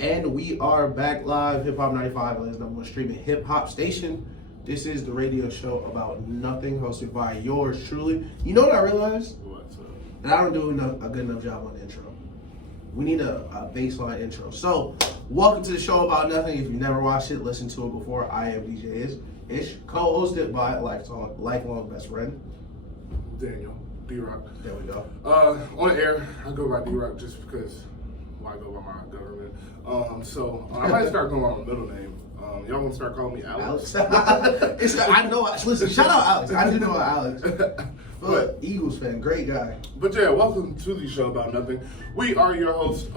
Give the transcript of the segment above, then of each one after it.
And we are back live, Hip Hop 95, Atlanta's #1 streaming hip hop station. This is the radio show about nothing, hosted by yours truly. You know what I realized? What's up? That I don't do a good enough job on the intro. We need a baseline intro. So, welcome to the show about nothing. If you've never watched it, listen to it before. I am DJ Ish, co-hosted by lifelong best friend Daniel, D-Rock. There we go. On air, I go by D-Rock just because I go by my government. I might start going by my middle name. Y'all want to start calling me Alex? I know. Listen, shout out Alex. I do know Alex. But Eagles fan, great guy. But yeah, welcome to the show about nothing. We are your hosts.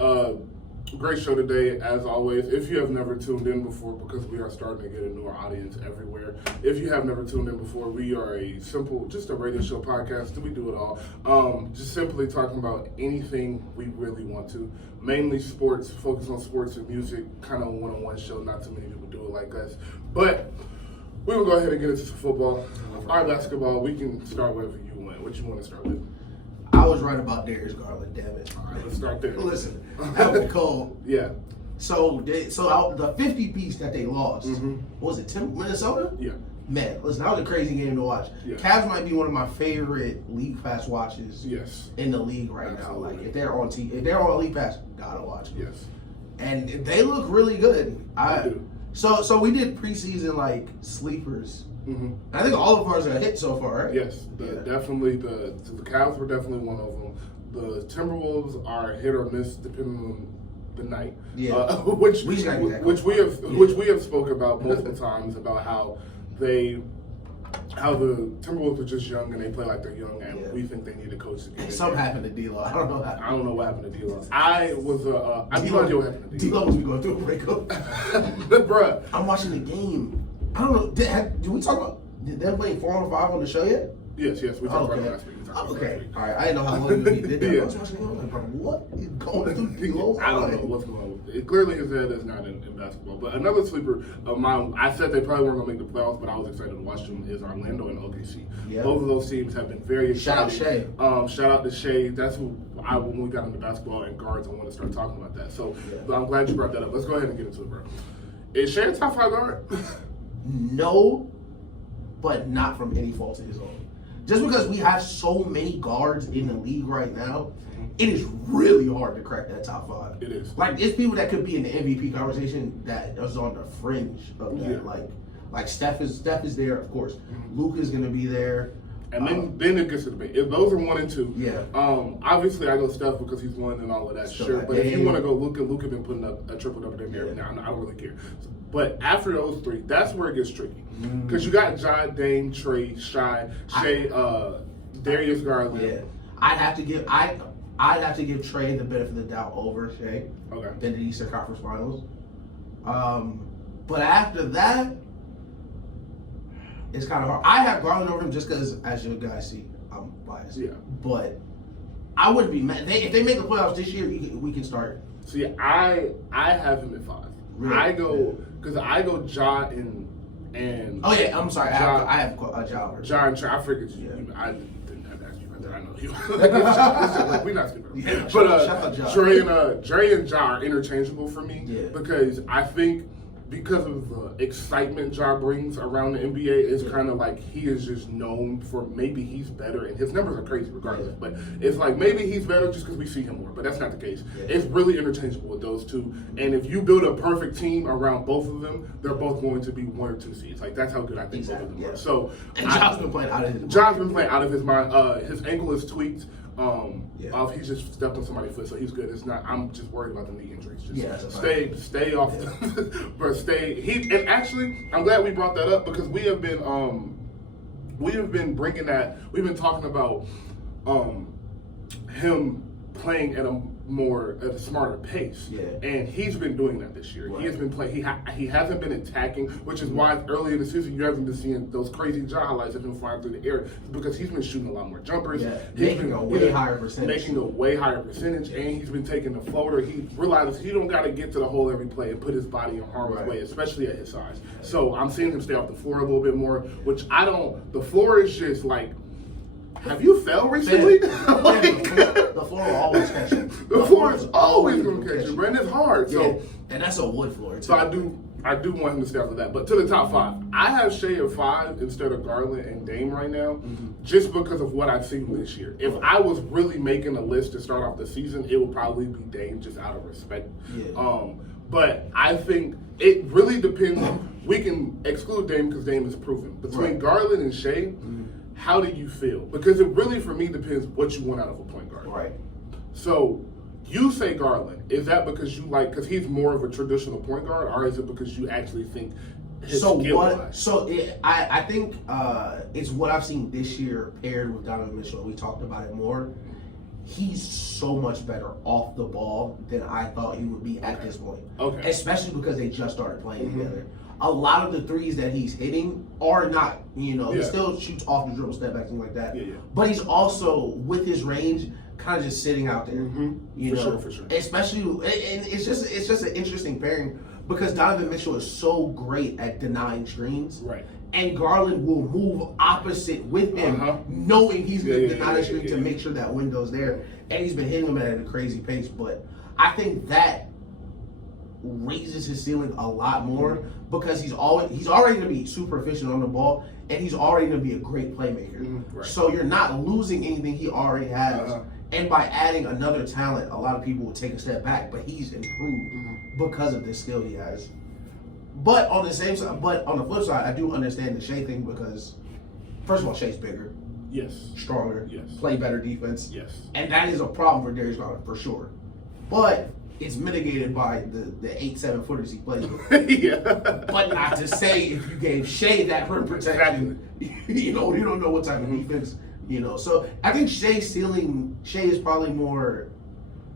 Great show today, as always. If you have never tuned in before, because we are starting to get a newer audience everywhere. If you have never tuned in before, we are just a radio show podcast. We do it all. Just simply talking about anything we really want to. Mainly sports, focus on sports and music. Kind of a one-on-one show. Not too many people do it like us. But we will go ahead and get into some football. Our basketball, we can start wherever you want. What you want to start with? I was right about Darius Garland, damn it. All right, let's start there. Listen, that was cold. Yeah. So the 50 piece that they lost, was it Minnesota? Yeah. Man, listen, that was a crazy game to watch. Yeah. Cavs might be one of my favorite League Pass watches in the league right Absolutely. now. Like if they're on League Pass, gotta watch them. Yes. And they look really good. They do. So we did preseason like sleepers. Mm-hmm. I think all of ours are a hit so far, right? Yes, definitely. The Cavs were definitely one of them. The Timberwolves are hit or miss depending on the night. Yeah. Which we have spoke about multiple times about how the Timberwolves are just young and they play like they're young, and we think they need a coach to get Something happened to D-Lo. I don't know. I don't know what happened to D-Lo. I have no idea what happened to D-Lo. D-Lo was going through a breakup. Bruh. I'm watching the game. I don't know. Did we talk about them playing 4 on 5 on the show yet? Yes. We talked about it last week. Okay. All right. I didn't know how long you did that. I was watching the game. I was like, bro, what is going through D-Lo's I don't know what's going on with it. Clearly his head is not in basketball. But another sleeper of mine, I said they probably weren't going to make the playoffs, but I was excited to watch them, is Orlando and OKC. Yeah. Both of those teams have been very exciting. Shout out to Shea. That's who when we got into basketball and guards, I want to start talking about that. So I'm glad you brought that up. Let's go ahead and get into it, bro. Is Shea a top 5 guard? No, but not from any fault of his own. Just because we have so many guards in the league right now, it is really hard to crack that top 5. It is. Like, it's people that could be in the MVP conversation that is on the fringe of that. Yeah. Like Steph is there, of course. Luka's going to be there. And then it gets to the debate. If those are 1 and 2, obviously I go Steph because he's won and all of that. Sure. But if you want to go Luka been putting up a triple-double there now. I don't really care. But after those 3, that's where it gets tricky. Because you got Ja, Dame, Trey, Shai, Darius Garland. Yeah. I'd have to give Trey the benefit of the doubt over Shea. Okay. Than the Eastern Conference Finals. But after that, it's kind of hard. I have Garland over him just because, as you guys see, I'm biased. Yeah. But I wouldn't be mad. If they make the playoffs this year, we can start. See, I have him at 5. Really? I go Ja and. Oh yeah, I'm sorry. Ja, I have a Ja over. Ja and Trey. I figured I didn't have to ask you about that. I know you. We're not speaking about that. Trey and Ja are interchangeable for me because I think. Because of the excitement Ja brings around the NBA, it's kind of like he is just known for maybe he's better, and his numbers are crazy regardless, but it's like maybe he's better just because we see him more, but that's not the case. It's really interchangeable with those two, and if you build a perfect team around both of them, they're both going to be 1 or 2 seeds. Like, that's how good I think both of them are. So, and Ja's been playing out of his mind. Ja's been playing out of his mind. His ankle is tweaked. He just stepped on somebody's foot, so he's good. It's not. I'm just worried about the knee injuries. Just stay off, but stay. And actually, I'm glad we brought that up because we have been bringing that. We've been talking about him playing at a smarter pace. Yeah. And he's been doing that this year. Right. He has been playing. He hasn't been attacking, which is why early in the season you haven't been seeing those crazy Ja highlights of him flying through the air because he's been shooting a lot more jumpers. Yeah. Making a way higher percentage, and he's been taking the floater. He realizes he don't got to get to the hole every play and put his body in harm's way, especially at his size. So I'm seeing him stay off the floor a little bit more, which I don't. The floor is just like. Have you fell recently? The floor will always catch you. The floor is always going to catch you, Brandon. It's hard. So And that's a wood floor, too. So I do want him to stay after that. But to the top 5, I have Shea at 5 instead of Garland and Dame right now, just because of what I've seen this year. If I was really making a list to start off the season, it would probably be Dame, just out of respect. Yeah. But I think it really depends. We can exclude Dame because Dame is proven. Between Garland and Shea, how do you feel? Because it really, for me, depends what you want out of a point guard. Right. So you say Garland. Is that because you like, because he's more of a traditional point guard, or is it because you actually think his skill wise? I think it's what I've seen this year paired with Donovan Mitchell. We talked about it more. He's so much better off the ball than I thought he would be at this point. Okay. Especially because they just started playing together. A lot of the threes that he's hitting are not, he still shoots off the dribble, step back, things like that. Yeah. But he's also, with his range, kind of just sitting out there. For sure. Especially, and it's just an interesting pairing because Donovan Mitchell is so great at denying screens. Right. And Garland will move opposite with him, knowing he's going to deny the screen to make sure that window's there. And he's been hitting them at a crazy pace. But I think that raises his ceiling a lot more because he's already going to be super efficient on the ball, and he's already going to be a great playmaker. Right. So you're not losing anything he already has. And by adding another talent, a lot of people will take a step back, but he's improved because of the skill he has. But on the same side, on the flip side, I do understand the Shea thing because, first of all, Shea's bigger, stronger, play better defense, and that is a problem for Darius Garland for sure. But it's mitigated by the 8-7 footers he plays with. But not to say if you gave Shea that rim protection, you don't know what type of defense. So I think Shea is probably more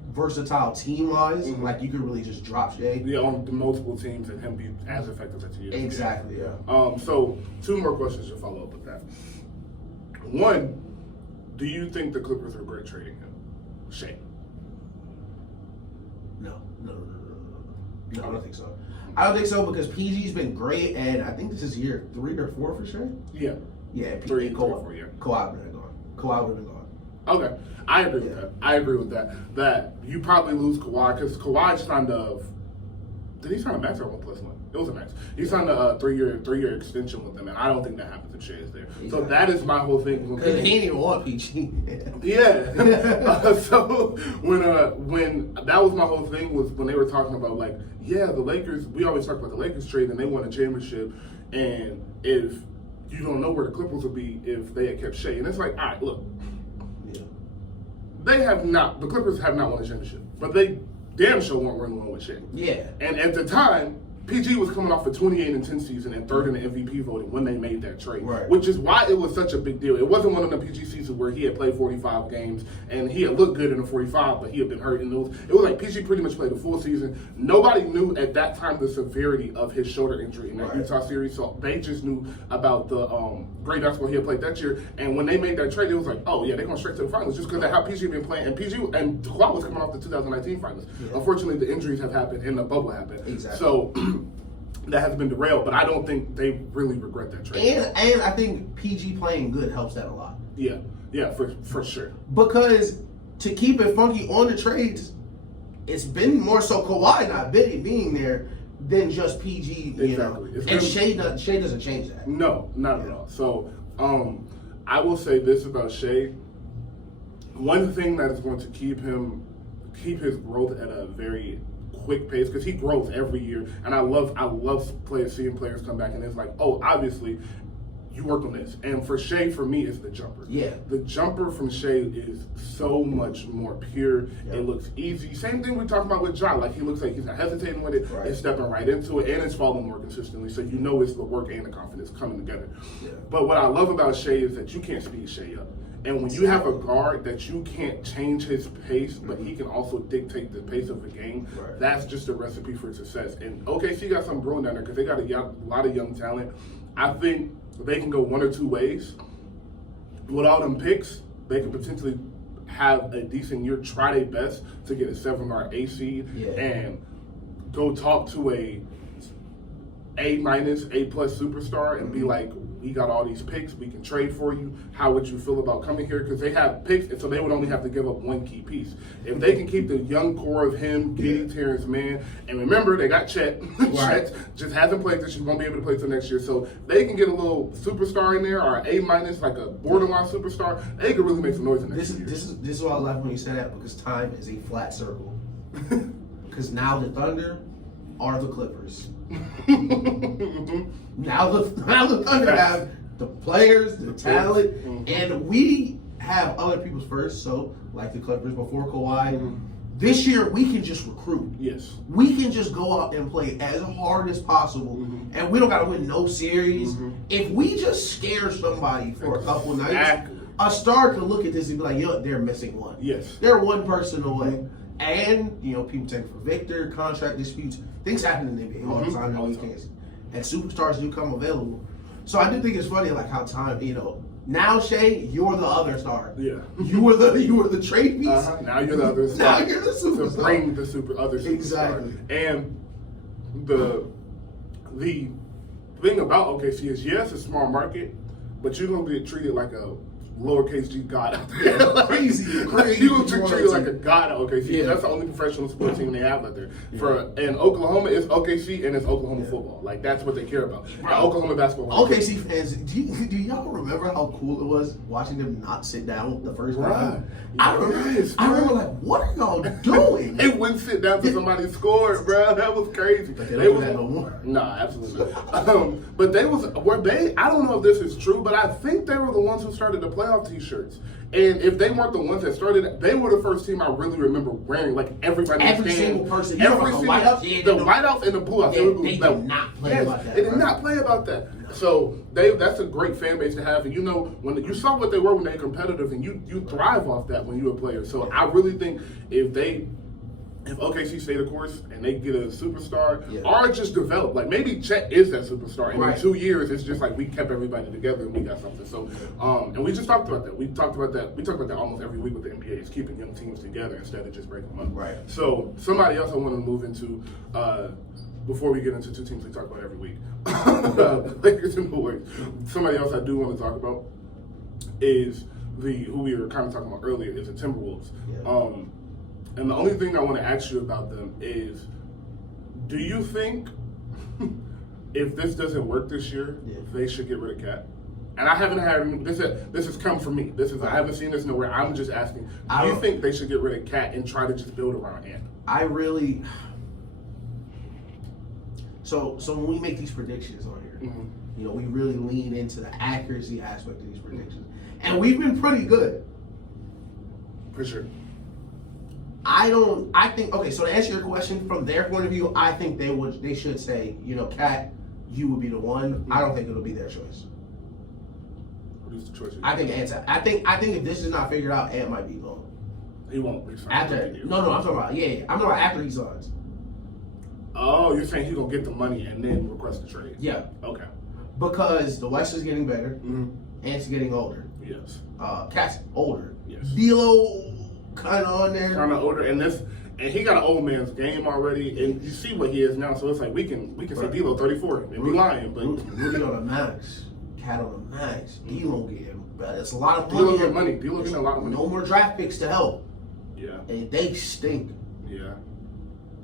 versatile team-wise. Like, you could really just drop Shea. Yeah, on the multiple teams and him be as effective as he is. Exactly, So, 2 more questions to follow up with that. 1, do you think the Clippers regret trading him? Shea? No, I don't think so. I don't think so because PG's been great, and I think this is year 3 or 4 for Shea. Yeah, 3 or 4, yeah. Kawhi would have been gone. Kawhi would have been gone. Okay, I agree with that. I agree with that. That you probably lose Kawhi because Kawhi signed did he sign a max or 1+1? It was a max. He signed a 3-year extension with them, and I don't think that happens if Shea is there. Exactly. So that is my whole thing. Because he didn't even want PG. So when that was my whole thing was when they were talking about the Lakers. We always talk about the Lakers trade, and they won a championship, and if you don't know where the Clippers would be if they had kept Shea. And it's like, all right, look. The Clippers have not won a championship. But they damn sure weren't running one with Shea. Yeah. And at the time, PG was coming off a 28-10 season and 3rd in the MVP voting when they made that trade, which is why it was such a big deal. It wasn't one of the PG seasons where he had played 45 games and he had looked good in the 45, but he had been hurt in those. It was like PG pretty much played a full season. Nobody knew at that time the severity of his shoulder injury in that Utah series, so they just knew about the great basketball he had played that year. And when they made that trade, it was like, oh yeah, they're going straight to the finals just because of how PG had been playing. And Kawhi was coming off the 2019 finals. Unfortunately, the injuries have happened and the bubble happened. Exactly. So that has been derailed, but I don't think they really regret that trade. And I think PG playing good helps that a lot. Yeah, for sure. Because to keep it funky on the trades, it's been more so Kawhi not being there than just PG, And Shea doesn't change that. No, not at all. So I will say this about Shea. One thing that is going to keep his growth at a very quick pace, because he grows every year, and I love seeing players come back and it's like, oh, obviously you worked on this. And for Shea, for me, it's the jumper. Yeah. The jumper from Shea is so much more pure. It looks easy. Same thing we talked about with Ja. Like, he looks like he's not hesitating with it. He's stepping right into it, and it's falling more consistently. So you know it's the work and the confidence coming together. Yeah. But what I love about Shea is that you can't speed Shea up. And when you have a guard that you can't change his pace, but he can also dictate the pace of the game, that's just a recipe for success. And OKC got something brewing down there because they got a lot of young talent. I think they can go one or two ways. With all them picks, they could potentially have a decent year, try their best to get a 7 or 8 seed, and go talk to A- A+ superstar and be like, we got all these picks. We can trade for you. How would you feel about coming here? Because they have picks, and so they would only have to give up one key piece. If they can keep the young core of him, Giddey, Terrence Mann, and remember, they got Chet. Right. Chet just hasn't played this year. Won't be able to play till next year. So they can get a little superstar in there, or A-, like a borderline superstar. They could really make some noise in next year. This is why I laugh when you say that, because time is a flat circle. Because now the Thunder are the Clippers. Now the Thunder have the players, the talent, and we have other people's first. So like the Clippers before Kawhi, this year we can just recruit. Yes, we can just go out and play as hard as possible, and we don't got to win no series. If we just scare somebody for a couple nights, a star can look at this and be like, "Yo, they're missing one. Yes, they're one person away." And people take it for Victor, contract disputes, things happen in the NBA all the time on weekends, and superstars do come available. So I do think it's funny, like how time, now Shea, you're the other star. Yeah, you were the trade piece. Now you're the other star. Now you're the superstar. To bring the other superstar. Exactly. And the thing about OKC is, yes, it's a small market, but you're gonna get treated like a lowercase g god out there. Crazy. You're gonna get treated like a god at OKC. Yeah. That's the only professional sports team they have out there. And Oklahoma is OKC and it's Oklahoma football. Like that's what they care about. Oklahoma basketball. OKC fans, do y'all remember how cool it was watching them not sit down the first round? I remember like, what are y'all doing? They wouldn't sit down till somebody scored, bro. That was crazy. But they don't do that no more. Nah, absolutely not. But I don't know if this is true, but I think they were the ones who started the playoff t-shirts. And if they weren't the ones that started it, they were the first team I really remember wearing. Like every single person. The whiteouts and the blueouts. They did not play about that. They did not play about that. So that's a great fan base to have. And when you saw what they were when they were competitive, and you thrive off that when you're a player. So I really think if OKC stay the course and they get a superstar, or just develop, like maybe Chet is that superstar, and in 2 years it's just like we kept everybody together and we got something. So, and we just talked about that. We talk about that almost every week with the NBA. Is keeping young teams together instead of just breaking them up. Right. So somebody else I want to move into before we get into two teams we talk about every week, Lakers and the Warriors. Somebody else I do want to talk about is who we were kind of talking about earlier is the Timberwolves. Yeah. And the only thing I want to ask you about them is, do you think if this doesn't work this year, they should get rid of Cat? And I haven't had this has come from me. I haven't seen this nowhere. I'm just asking. Do you think they should get rid of Cat and try to just build around Ant? So when we make these predictions on here, we really lean into the accuracy aspect of these predictions, and we've been pretty good. For sure. So to answer your question, from their point of view, I think they should say, Cat, you would be the one. I don't think it'll be their choice. What is the choice? I think Ant's. I think if this is not figured out, Ant might be gone. He won't be signed. I'm talking about I'm talking about after he signs. Oh, you're saying he's gonna get the money and then request a trade? Yeah. Okay. Because the West is getting better. Ant's getting older. Yes. Cat's older. Yes. D'Lo kind of on there. Kind of older, and he got an old man's game already, and you see what he is now. So it's like we can say D'Lo 34 and be lying, but Rudy on the max, Cat on the max, D'Lo getting, but it's a lot of money. D'Lo getting a lot of money. No more draft picks to help. Yeah. And they stink. Yeah.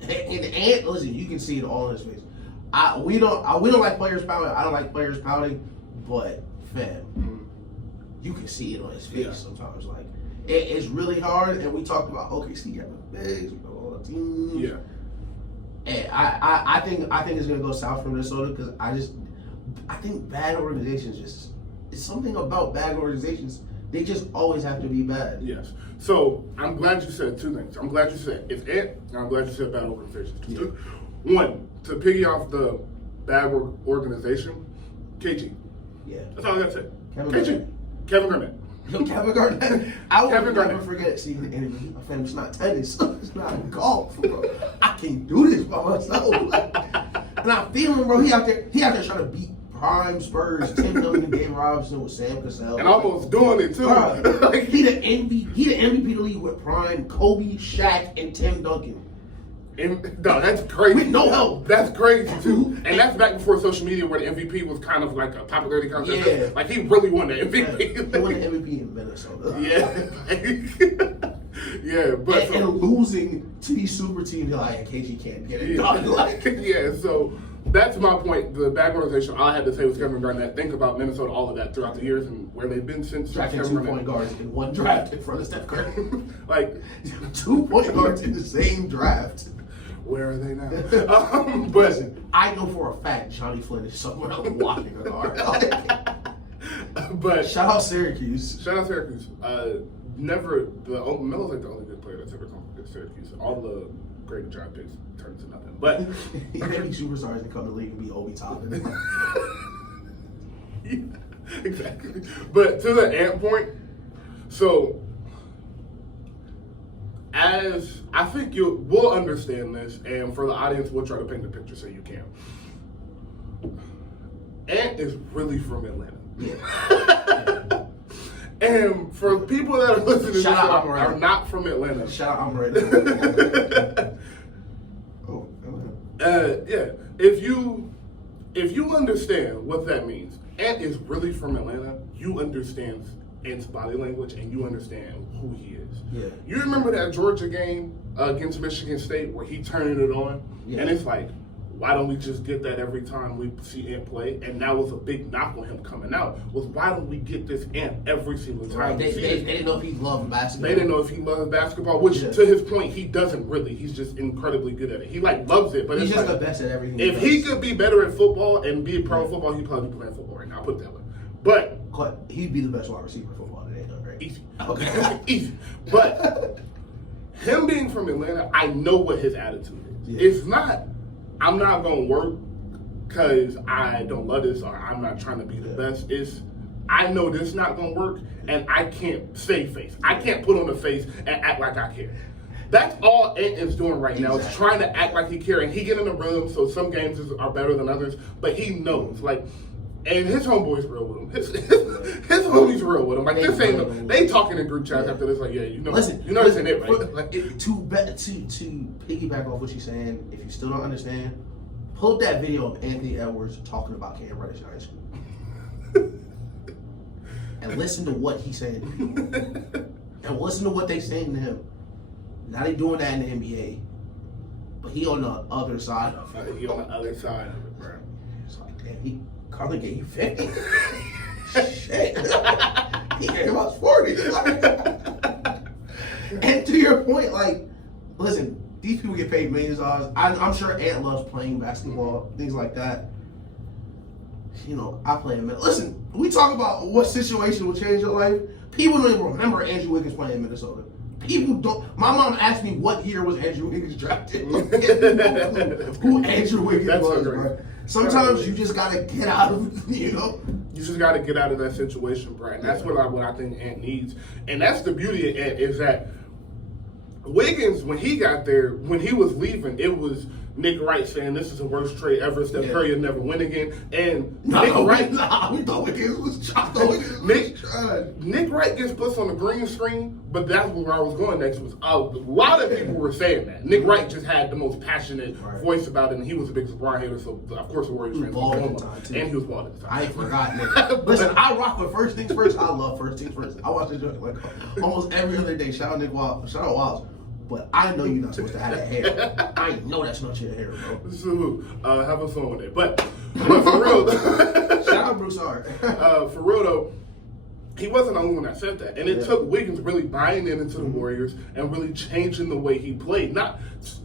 And Ant, listen, you can see it all in his face. We don't like players pouting. I don't like players pouting, but fam, you can see it on his face sometimes. Like it's really hard. And we talked about OKC having bigs, all the teams. Yeah. And I think it's gonna go south for Minnesota because I think bad organizations it's something about bad organizations. They just always have to be bad. Yes. So I'm glad you said two things. I'm glad you said it's Ant, and I'm glad you said bad organizations. Yeah. One, to piggy off the bad organization, KG. Yeah. That's all I gotta say. Kevin Garnett. Kevin Garnett. I will never forget. See, and it's not tennis. It's not golf, bro. I can't do this by myself. And I feel him, bro. He out there trying to beat prime Spurs, Tim Duncan, Dave Robinson with Sam Cassell. And almost doing it too. He the MVP of the league with prime Kobe, Shaq, and Tim Duncan. No, that's crazy. With no help. That's crazy too. And that's back before social media where the MVP was kind of like a popularity contest. Yeah. Like he really won the MVP. He won the MVP in Minnesota. Yeah. Yeah, but and losing to these super teams, you're like, KG can't get it done. Like, yeah, so that's my point. The back organization, all I had to say was Kevin Garnett. Think about Minnesota, all of that throughout the years and where they've been since. Drafting 2 point guards in one draft in front of Steph Curry. Like 2 point guards in the same draft. Where are they now? But listen, I know for a fact Johnny Flynn is somewhere else watching a guard. But shout out Syracuse. Melo's like the only good player that's ever come from Syracuse. All the great draft picks turn to nothing. But he can't be superstars and come to the league and be Obi Toppin. Yeah, exactly. But to the Ant point, so as I think we'll understand this, and for the audience, we'll try to paint the picture so you can. Ant is really from Atlanta. Yeah. And for people that are listening to this are not from Atlanta. Shout out Amaretta. Oh, Atlanta. Yeah. If you understand what that means, Ant is really from Atlanta, you understand Ant's body language and you understand who he is. Yeah. You remember that Georgia game against Michigan State where he turned it on? Yeah. And it's like, why don't we just get that every time we see Ant play? And that was a big knock on him coming out, was why don't we get this Ant every single time? Right. They didn't know if he loved basketball. They didn't know if he loved basketball, which to his point, he doesn't really. He's just incredibly good at it. He loves it, but he's it's just like, the best at everything. If he could be better at football and be a pro football, he'd probably be playing football right now. I'll put it that way. But he'd be the best wide receiver in football today, though, right? Easy. Okay. Easy. But him being from Atlanta, I know what his attitude is. Yeah. It's not, I'm not going to work because I don't love this or I'm not trying to be the best. It's, I know this is not going to work and I can't save face. I can't put on a face and act like I care. That's all Ant is doing right now. Is trying to act like he cares. And he get in the room, so some games are better than others, but he knows. And his homeboy's real with him. His homie's real with him. Like, this ain't they talking in group chats after this. Like, yeah, you know this ain't it, right? To piggyback off what you're saying, if you still don't understand, pull up that video of Anthony Edwards talking about Cam Reddish in high school, and listen to what he's saying to people, and listen to what they saying to him. Now they doing that in the NBA, but he on the other side of it. He on the other side of it, bro. It's like, damn, he Carlin gave you 50. Shit. He gave us 40. And to your point, listen, these people get paid millions of dollars. I'm sure Ant loves playing basketball, things like that. You know, I play in Minnesota. Listen, we talk about what situation will change your life. People don't even remember Andrew Wiggins playing in Minnesota. People don't. My mom asked me what year was Andrew Wiggins drafted. Who Andrew Wiggins was, bro. Sometimes you just gotta get out of, You just gotta get out of that situation, bro. And that's what I think Ant needs. And that's the beauty of Ant, is that Wiggins, when he got there, when he was leaving, it was Nick Wright saying this is the worst trade ever. Steph Curry will never win again. And Nick Wright, we thought Wiggins was chopped. Nick Wright gets put on the green screen, but that's where I was going next. Was a lot of people were saying that Nick Wright just had the most passionate voice about it, and he was a big LeBron hater. So of course the Warriors fans were and he was bald at the time. I ain't forgot, Nick. Listen, I rock with First Things First. I love First Things First. I watch this joint like almost every other day. Shout out Nick Wild. Shout out Wild. But I know you're not supposed to have that hair. I know that's not your hair, bro. Salute. Have a fun with it. But for real, shout out Bruce Hart. For real though, he wasn't the only one that said that. And it took Wiggins really buying into the Warriors and really changing the way he played. Not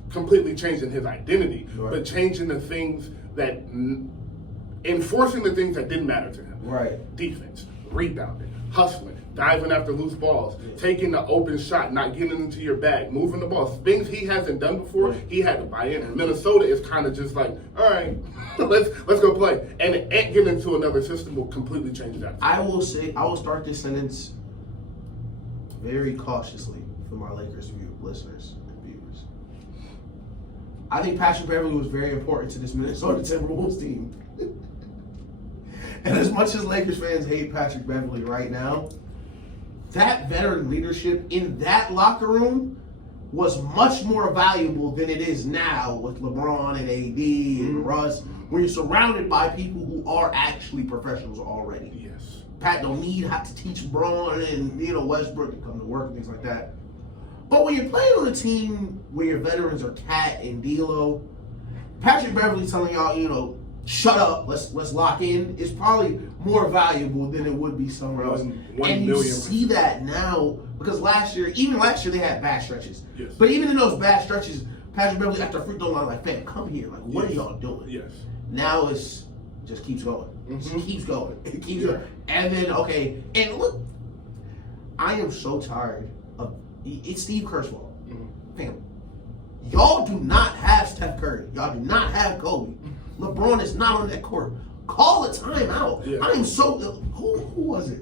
completely changing his identity, but changing the things that, enforcing the things that didn't matter to him. Right. Defense, rebounding, hustling, diving after loose balls, taking the open shot, not getting into your bag, moving the ball. Things he hasn't done before, he had to buy in. And Minnesota is kind of just like, all right, let's go play. And Ant getting into another system will completely change that. I will start this sentence very cautiously for my Lakers listeners and viewers. I think Patrick Beverley was very important to this Minnesota Timberwolves team. And as much as Lakers fans hate Patrick Beverley right now, that veteran leadership in that locker room was much more valuable than it is now with LeBron and AD and Russ, where you're surrounded by people who are actually professionals already. Yes. Pat don't have to teach Braun and Westbrook to come to work and things like that. But when you're playing on a team where your veterans are Cat and D'Lo, Patrick Beverley telling y'all, shut up, let's lock in, is probably more valuable than it would be somewhere else. And you see that now because last year they had bad stretches. Yes. But even in those bad stretches, Patrick Beverley after free throw line like, fam, come here, like what are y'all doing? Yes. Now it's just keeps going. It keeps going. It keeps going. And then and look, I am so tired of it's Steve Kerr's fault. Fam, y'all do not have Steph Curry. Y'all do not have Kobe. LeBron is not on that court. Call a timeout. Yeah. I am so who was it?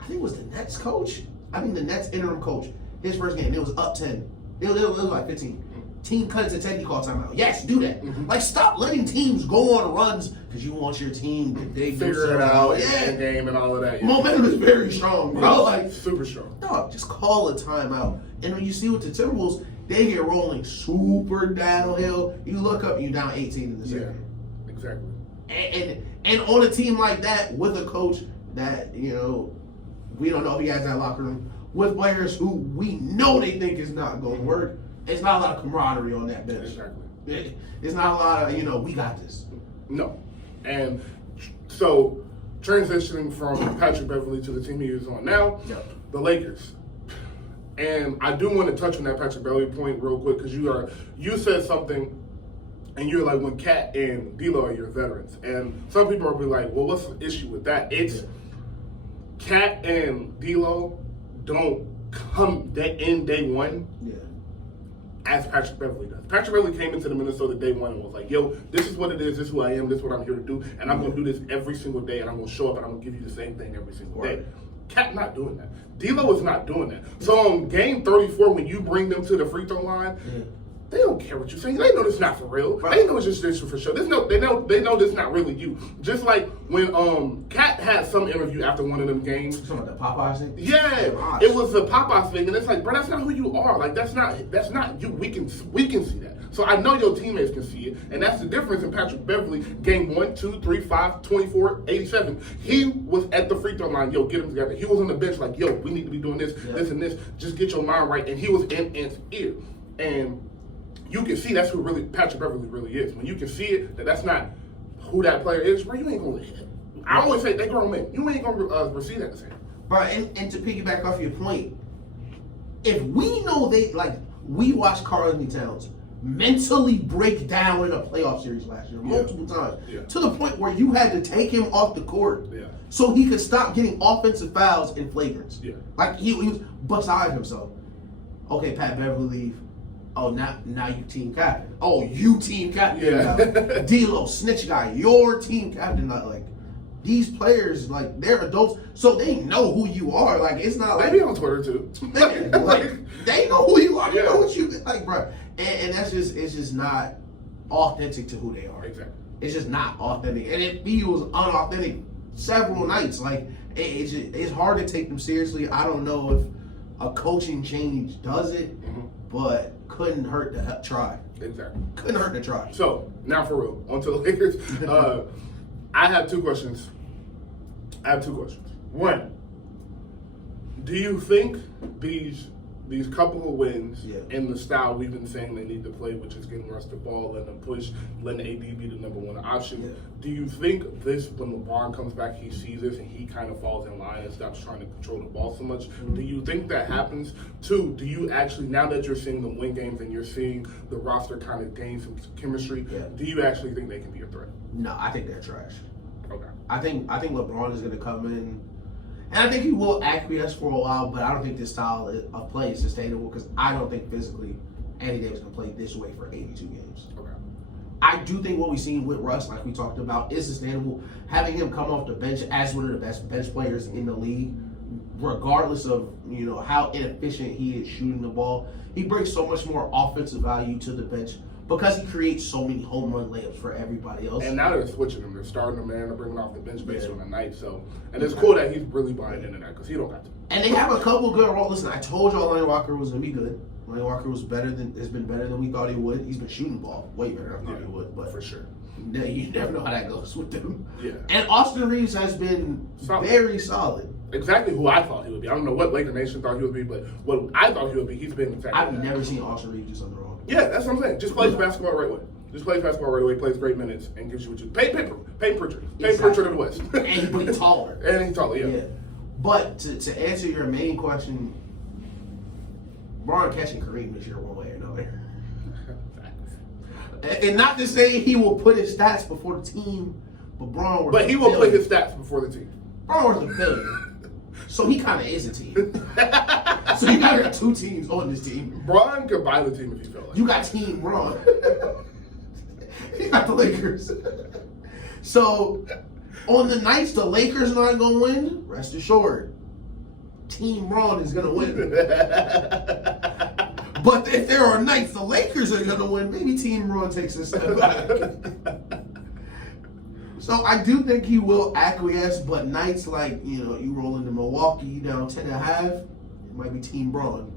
I think it was the Nets coach. The Nets interim coach. His first game, it was up 10. It was like 15. Team cut it to 10, he called timeout. Yes, do that. Like, stop letting teams go on runs because you want your team to figure it out in the game and all of that. Yeah. Momentum is very strong, bro. Like, super strong. Dog, just call a timeout. And when you see with the Timberwolves, they get rolling super downhill. You look up and you're down 18 in the second. Yeah, exactly. And on a team like that, with a coach that, we don't know if he has that locker room, with players who we know they think is not going to work, it's not a lot of camaraderie on that bench. Exactly. It's not a lot of, we got this. No. And so, transitioning from Patrick Beverley to the team he is on now, the Lakers. And I do want to touch on that Patrick Beverley point real quick because you said something and you're like, when Cat and D'Lo are your veterans. And some people will be like, well, what's the issue with that? It's Cat and D'Lo don't come in day one as Patrick Beverley does. Patrick Beverley came into the Minnesota day one and was like, yo, this is what it is, this is who I am, this is what I'm here to do, and I'm going to do this every single day, and I'm going to show up and I'm going to give you the same thing every single day. Cat not doing that. D'Lo is not doing that. So on game 34, when you bring them to the free throw line, they don't care what you're saying. They know this not for real. Right. They know it's just this for sure. They know this not really you. Just like when Cat had some interview after one of them games. You talking about the Popeyes thing? Yeah, it was the Popeyes thing, and it's like, bro, that's not who you are. Like that's not you. We can see that. So I know your teammates can see it, and that's the difference in Patrick Beverley. Game 1, 2, 3, 5, 24, 87. He was at the free throw line. Yo, get them together. He was on the bench like, yo, we need to be doing this, this, and this. Just get your mind right. And he was in Ant's ear, and you can see that's who really Patrick Beverley really is. When you can see it, that's not who that player is, bro, you ain't gonna. I always say they grown men. You ain't gonna receive that the same. Bro, and to piggyback off your point, if we know we watched Karl-Anthony Towns mentally break down in a playoff series last year multiple times to the point where you had to take him off the court so he could stop getting offensive fouls in flagrants. Like he was beside himself. Okay, Pat Beverley leave. Oh, now you team captain. Oh, you team captain. D'Lo, snitch guy, your team captain. Not like these players, like they're adults, so they know who you are. Like it's not like they be on Twitter too. They know who you are. You know what you like, bro. And it's just not authentic to who they are. Exactly. It's just not authentic, and it feels unauthentic several nights. Like it's hard to take them seriously. I don't know if a coaching change does it, but couldn't hurt to try. Exactly. Couldn't hurt to try. So, now for real, on to the Lakers. I have two questions. One, do you think these couple of wins in the style we've been saying they need to play, which is getting Russ the ball, letting them push, letting AD be the number one option, do you think this, when LeBron comes back, he sees this and he kind of falls in line and stops trying to control the ball so much? Do you think that happens? Two, do you actually, now that you're seeing them win games and you're seeing the roster kind of gain some chemistry, do you actually think they can be a threat? No, I think they're trash. Okay. I think LeBron is going to come in, and I think he will acquiesce for a while, but I don't think this style of play is sustainable because I don't think physically Anthony Davis can play this way for 82 games. Okay. I do think what we've seen with Russ, like we talked about, is sustainable. Having him come off the bench as one of the best bench players in the league, regardless of how inefficient he is shooting the ball, he brings so much more offensive value to the bench. because he creates so many home run layups for everybody else. And now they're switching him. They're starting him and they're bringing off the bench based on the night. So, and it's cool that he's really buying into that because he don't got to. And they have a couple good roles. Listen, I told y'all Lonnie Walker was going to be good. Lonnie Walker has been better than we thought he would. He's been shooting the ball way better than I thought he would. But for sure. You never know how that goes with them. Yeah. And Austin Reeves has been very solid. Exactly who I thought he would be. I don't know what Laker Nation thought he would be, but what I thought he would be, he's been exactly I've never seen Austin Reeves do something wrong. Yeah, that's what I'm saying. Just plays basketball right way. Just plays basketball right away, plays great minutes, and gives you what you Peyton Pritchard. Peyton Pritchard of the West. And he's taller. And he's taller, yeah. But to answer your main question, Braun catching Kareem this year one way or another. And not to say he will put his stats before the team, but Braun was. But he will put his stats before the team. Braun was a failure. So he kind of is a team. So you got two teams on this team. Braun could buy the team if he felt like you got Team Braun. You got the Lakers. So on the nights the Lakers not gonna win, rest assured, Team Braun is gonna win. But if there are nights the Lakers are gonna win, maybe Team Braun takes a step back. So I do think he will acquiesce, but nights like, you roll into Milwaukee, you down 10.5, it might be Team Braun.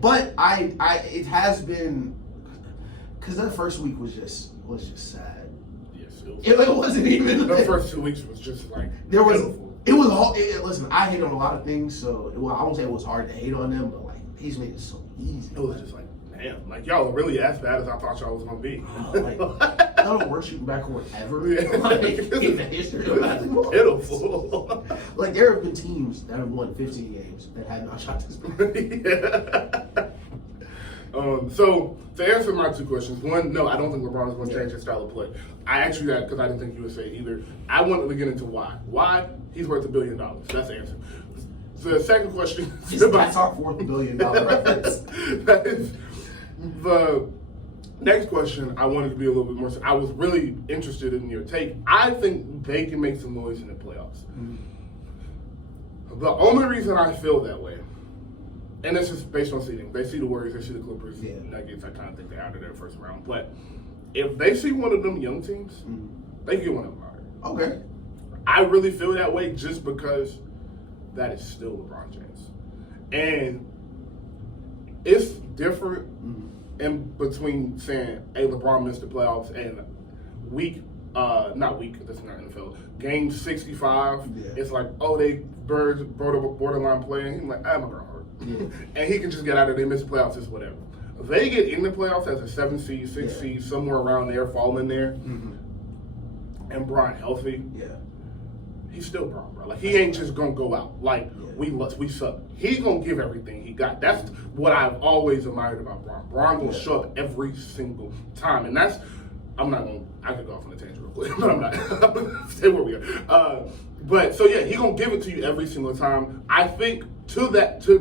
But it has been, because that first week was just sad. Yes, it wasn't even. The first 2 weeks was just like beautiful. It was hard. Listen, I hate on a lot of things, so I won't say it was hard to hate on them, but like he's made it so easy. It was just like, damn, like y'all are really as bad as I thought y'all was gonna be. Y'all the worst shooting backcourt ever. In the history of basketball. Pitiful. Like there have been teams that have won 15 games that have not shot this bad. Yeah. So to answer my two questions, one, no, I don't think LeBron is going to change his style of play. I asked you that because I didn't think you would say either. I wanted to get into why. Why? He's worth $1 billion. That's the answer. The second question is that's our $4 billion reference. That is the next question. I wanted to be a little bit more. I was really interested in your take. I think they can make some noise in the playoffs. Mm-hmm. The only reason I feel that way, and this is based on seeding. They see the Warriors, they see the Clippers, Nuggets. I kind of think they're out of their first round. But if they see one of them young teams, they can get one of them out. Okay. I really feel that way just because that is still LeBron James. And it's different in between saying, hey, LeBron missed the playoffs and not week, that's not NFL, game 65, it's like, oh, they borderline playing. He's like, I'm not hurt. And he can just get out of there, miss the playoffs, it's whatever. If they get in the playoffs as a 7 seed, 6 seed, somewhere around there, fall in there, and Bron healthy, he's still Bron, bro. Like, he ain't just gonna go out. Like, we suck. He's gonna give everything he got. That's what I've always admired about Bron. Bron gonna show up every single time. And that's, I could go off on a tangent real quick, but I'm not. Stay where we are. But so yeah, he gonna give it to you every single time. I think to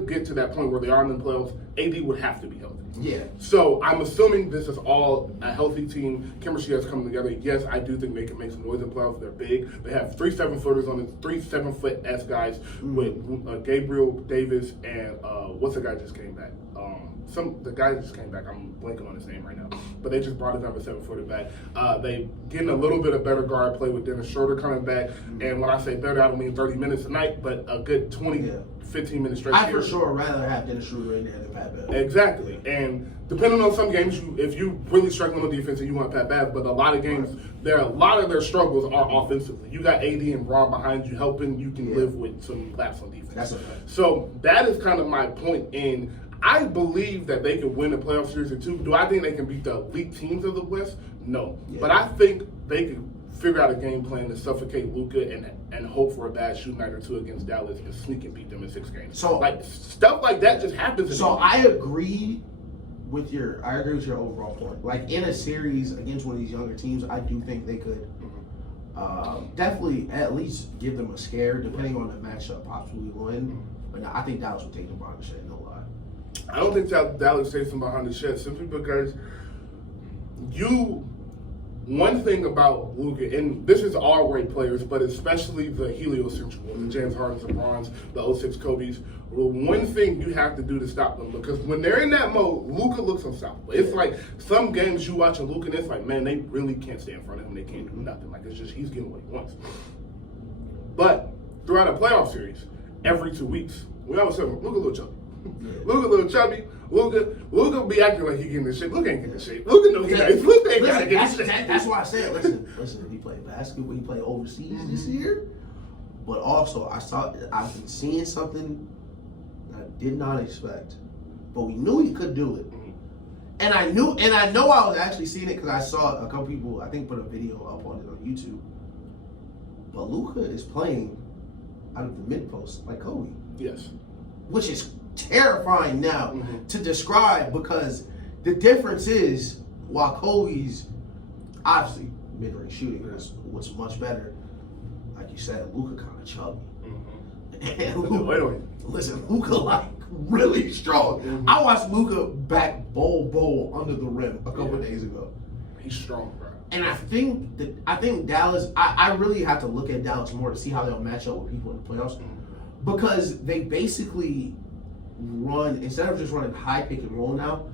get to that point where they are in the playoffs, AD would have to be healthy. Yeah. So I'm assuming this is all a healthy team. Chemistry has come together. Yes, I do think they can make some noise in the playoffs. They're big. They have 3 7-footers on it, 3 7-foot guys with Gabriel Davis and what's the guy just came back? The guy that just came back, I'm blanking on his name right now. But they just brought another 7-footer back. They getting a little bit of better guard play with Dennis Schroeder coming back. And when I say better, I don't mean 30 minutes a night, but a good 20, 15 minutes straight. I'd for sure rather have Dennis Schroeder in there than Pat Bev. Exactly. And depending on some games, if you really struggling on defense and you want Pat Bev, but a lot of games, a lot of their struggles are offensively. You got AD and Bron behind you helping. You can live with some laps on defense. That's okay. So that is kind of my point in. I believe that they can win a playoff series or two. Do I think they can beat the elite teams of the West? No. But I think they can figure out a game plan to suffocate Luka and hope for a bad shoot night or two against Dallas and sneak and beat them in 6 games. So like stuff like that just happens. So I agree with your overall point. Like in a series against one of these younger teams, I do think they could definitely at least give them a scare, depending on the matchup, possibly win. But I think Dallas would take them behind the shed, no lie. I don't think Dallas takes them behind the shed simply because one thing about Luka, and this is all great players, but especially the heliocentric ones, the James Hardens, the Brons, the 06 Kobe's, well, one thing you have to do to stop them, because when they're in that mode, Luka looks unstoppable. It's like some games you watch Luka, and it's like, man, they really can't stay in front of him. They can't do nothing. Like, it's just he's getting what he wants. But throughout a playoff series, every 2 weeks, we always say, Luka a little chubby. Luka a little chubby. Luka be acting like he getting in shape. Luka ain't getting in shape. Luka know he not. Luka ain't gotta get in shape. That's why I said, listen, he played basketball, he played overseas this year. But also, I've been seeing something I did not expect. But we knew he could do it. And I know I was actually seeing it because I saw a couple people, I think, put a video up on it on YouTube. But Luka is playing out of the mid post like Kobe. Yes. Which is terrifying now to describe, because the difference is, while Kobe's obviously mid-range shooting was much better, like you said, Luka kind of chubby. And listen, Luka like really strong. I watched Luka back bowl under the rim a couple of days ago. He's strong, bro. And I think Dallas. I really have to look at Dallas more to see how they'll match up with people in the playoffs, because they basically run, instead of just running high pick and roll now,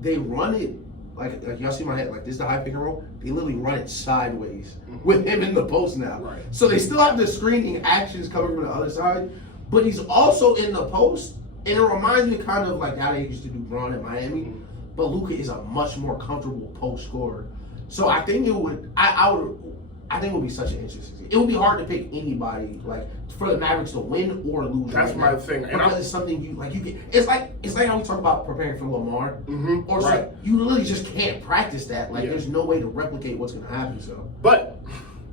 they run it like y'all see my head, like this is the high pick and roll. They literally run it sideways with him in the post now. Right. So they still have the screening actions coming from the other side, but he's also in the post, and it reminds me kind of like how they used to do Braun in Miami. But Luka is a much more comfortable post scorer. So I think it would. I think it would be such an interesting season. It would be hard to pick anybody like for the Mavericks to win or lose. That's my thing. Because it's something you get. It's like how we talk about preparing for Lamar. Or right. Like you literally just can't practice that. Like there's no way to replicate what's going to happen. So. But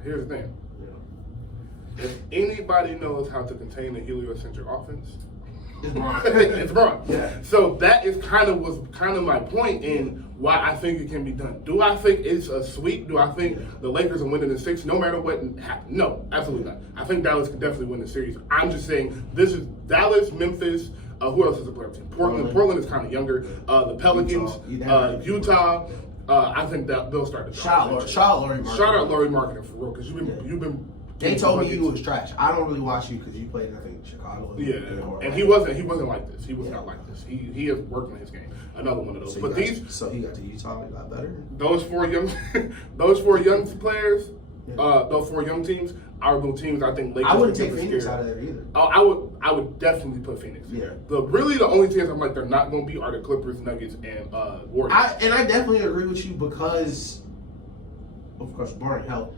here's the thing. Yeah. If anybody knows how to contain a heliocentric offense, it's Braun. It's Braun. Yeah. So that is kind of my point in why I think it can be done. Do I think it's a sweep? Do I think the Lakers are winning in 6 no matter what happens? No, absolutely not. I think Dallas can definitely win the series. I'm just saying this is Dallas, Memphis. Who else is a player team? Portland is kind of younger. The Pelicans, Utah. I think that they'll start the shout out Lauri Markkanen for real, because you've been. They told me you was trash. I don't really watch you because you played, I think, Chicago. Yeah, and he wasn't like this. He was not like this. He has worked on his game. Another one of those. So he got to Utah and got better. Those four young players, those 4 young teams are the teams I think Lakers. I wouldn't take Phoenix out of there either. I would definitely put Phoenix. Yeah. The only teams I'm like they're not going to be are the Clippers, Nuggets, and Warriors. I definitely agree with you because, of course, barring health.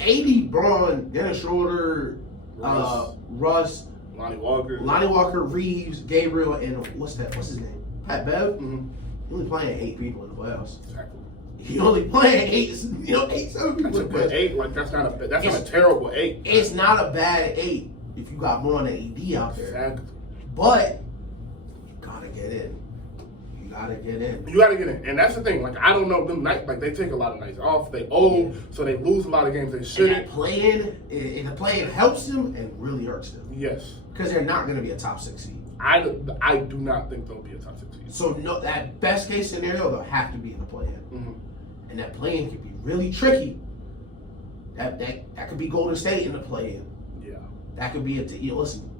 80, Braun, Dennis Schroeder, Russ, Lonnie Walker, Reeves, Gabriel, and what's his name? Pat Bev. He only playing 8 people in the playoffs. Exactly. He only playing 8, 7 people. That's 8. Like that's not a terrible 8. It's not a bad 8 if you got Braun and AD out there. Exactly. But you gotta get in. You gotta get in, and that's the thing. Like I don't know them night. Like they take a lot of nights off. They old, so they lose a lot of games they shouldn't. And the playing helps them and really hurts them. Yes, because they're not going to be a top 6 seed. I do not think they'll be a top 6 seed. So no, that best case scenario, they'll have to be in the play-in, and that play-in can be really tricky. That could be Golden State in the play-in. Yeah, that could be listen,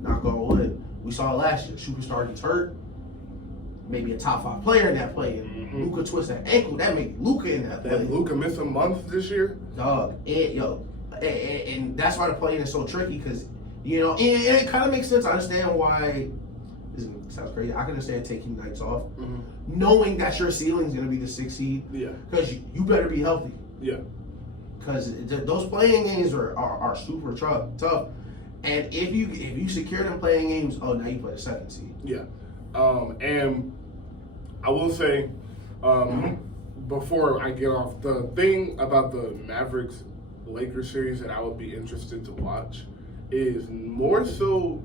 not going to win. We saw it last year. Superstar gets hurt. Maybe a top 5 player in that play. Luka twists an ankle. That make Luka in that play. Luka missed a month this year. Dog. And that's why the play-in is so tricky because, and it kind of makes sense. I understand why. This sounds crazy. I can understand taking nights off, knowing that your ceiling is going to be the 6th seed. Yeah. Because you better be healthy. Yeah. Because those playing games are super tough. And if you secure them playing games, now you play the 2nd seed. Yeah. And I will say, before I get off, the thing about the Mavericks-Lakers series that I would be interested to watch is more so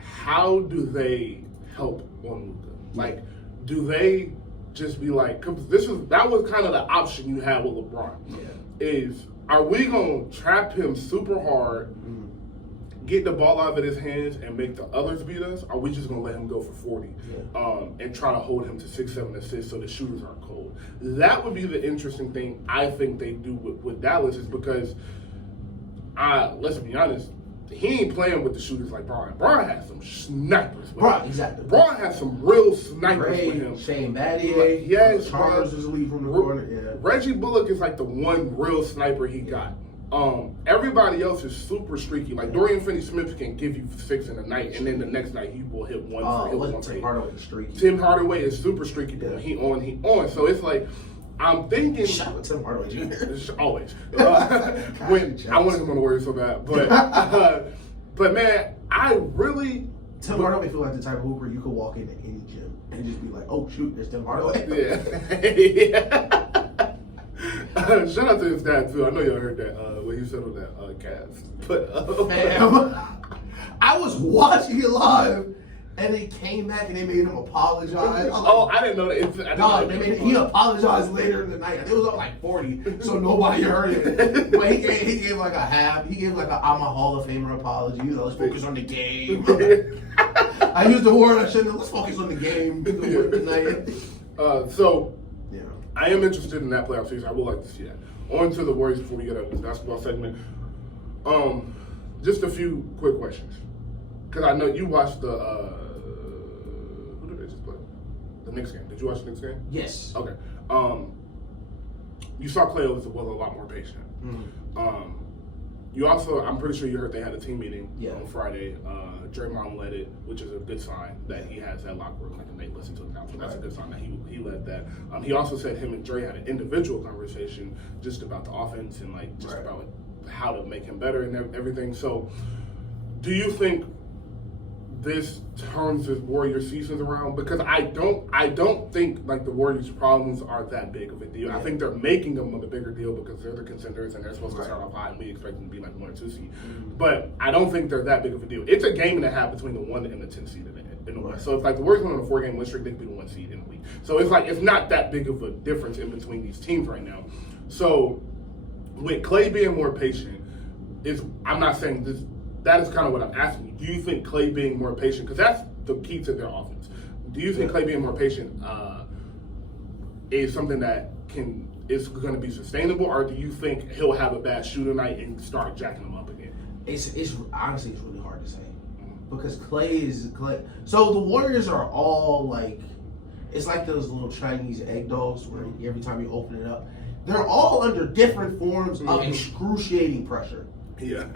how do they help on Luka? Like, do they just be like, because that was kind of the option you had with LeBron. Yeah. Is, are we going to trap him super hard, get the ball out of his hands and make the others beat us? Or are we just going to let him go for 40 and try to hold him to 6-7 assists so the shooters aren't cold? That would be the interesting thing I think they do with Dallas, is because, let's be honest, he ain't playing with the shooters like Braun. Braun has some snipers. Exactly. Braun has some real snipers with him. Shane Battier. Yes, Charles is a lead from the corner. Yeah. Reggie Bullock is like the one real sniper he got. Everybody else is super streaky. Like Dorian Finney-Smith can give you 6 in a night, and then the next night he will hit one. Tim Hardaway is streaky. Tim Hardaway is super streaky. But he on. So it's like, I'm thinking. Shout out to Tim Hardaway Jr. Always. When I wanted him on the Warriors so bad, but man, I really. Tim Hardaway feel like the type of hooper you could walk into any gym and just be like, "Oh shoot, there's Tim Hardaway." Yeah. Shout out to his dad too. I know y'all heard that when he said on that cast. But man, I was watching it live. And they came back and they made him apologize. I didn't know that. He apologized later in the night. It was up like 40, so nobody heard it. But he gave like a half. He gave like a I'm a Hall of Famer apology. Let's focus on the game. I used the word I shouldn't. Let's focus on the game. So I am interested in that playoff series. I would like to see that. On to the Warriors before we get out of this basketball segment. Just a few quick questions, because I know you watched the. Who did they just play? The Knicks game. Did you watch the Knicks game? Yes. Okay. You saw Klay was a lot more patient. Mm-hmm. You also, I'm pretty sure you heard they had a team meeting on Friday. Draymond led it, which is a good sign that he has that locker room. Like, and they listen to him now, so that's a good sign that he led that. He also said him and Dre had an individual conversation just about the offense and like just about like how to make him better and everything. So, do you think this turns his Warrior seasons around? Because I don't think like the Warriors' problems are that big of a deal. I think they're making them a bigger deal because they're the contenders and they're supposed to start off high and we expect them to be like 1 or 2 seed. But I don't think they're that big of a deal. It's a game and a half between the 1 and the 10 seed in the West. So if like the Warriors went on a 4-game win streak, they could be the 1 seed in the league. So it's like it's not that big of a difference in between these teams right now. So with Klay being more patient, I'm not saying this. That is kind of what I'm asking you. Do you think Klay being more patient, because that's the key to their offense, do you think Klay being more patient is something that is going to be sustainable, or do you think he'll have a bad shooter night and start jacking them up again? It's honestly, it's really hard to say, because Klay. So the Warriors are all like, it's like those little Chinese egg dolls where every time you open it up, they're all under different forms of excruciating pressure. Yeah.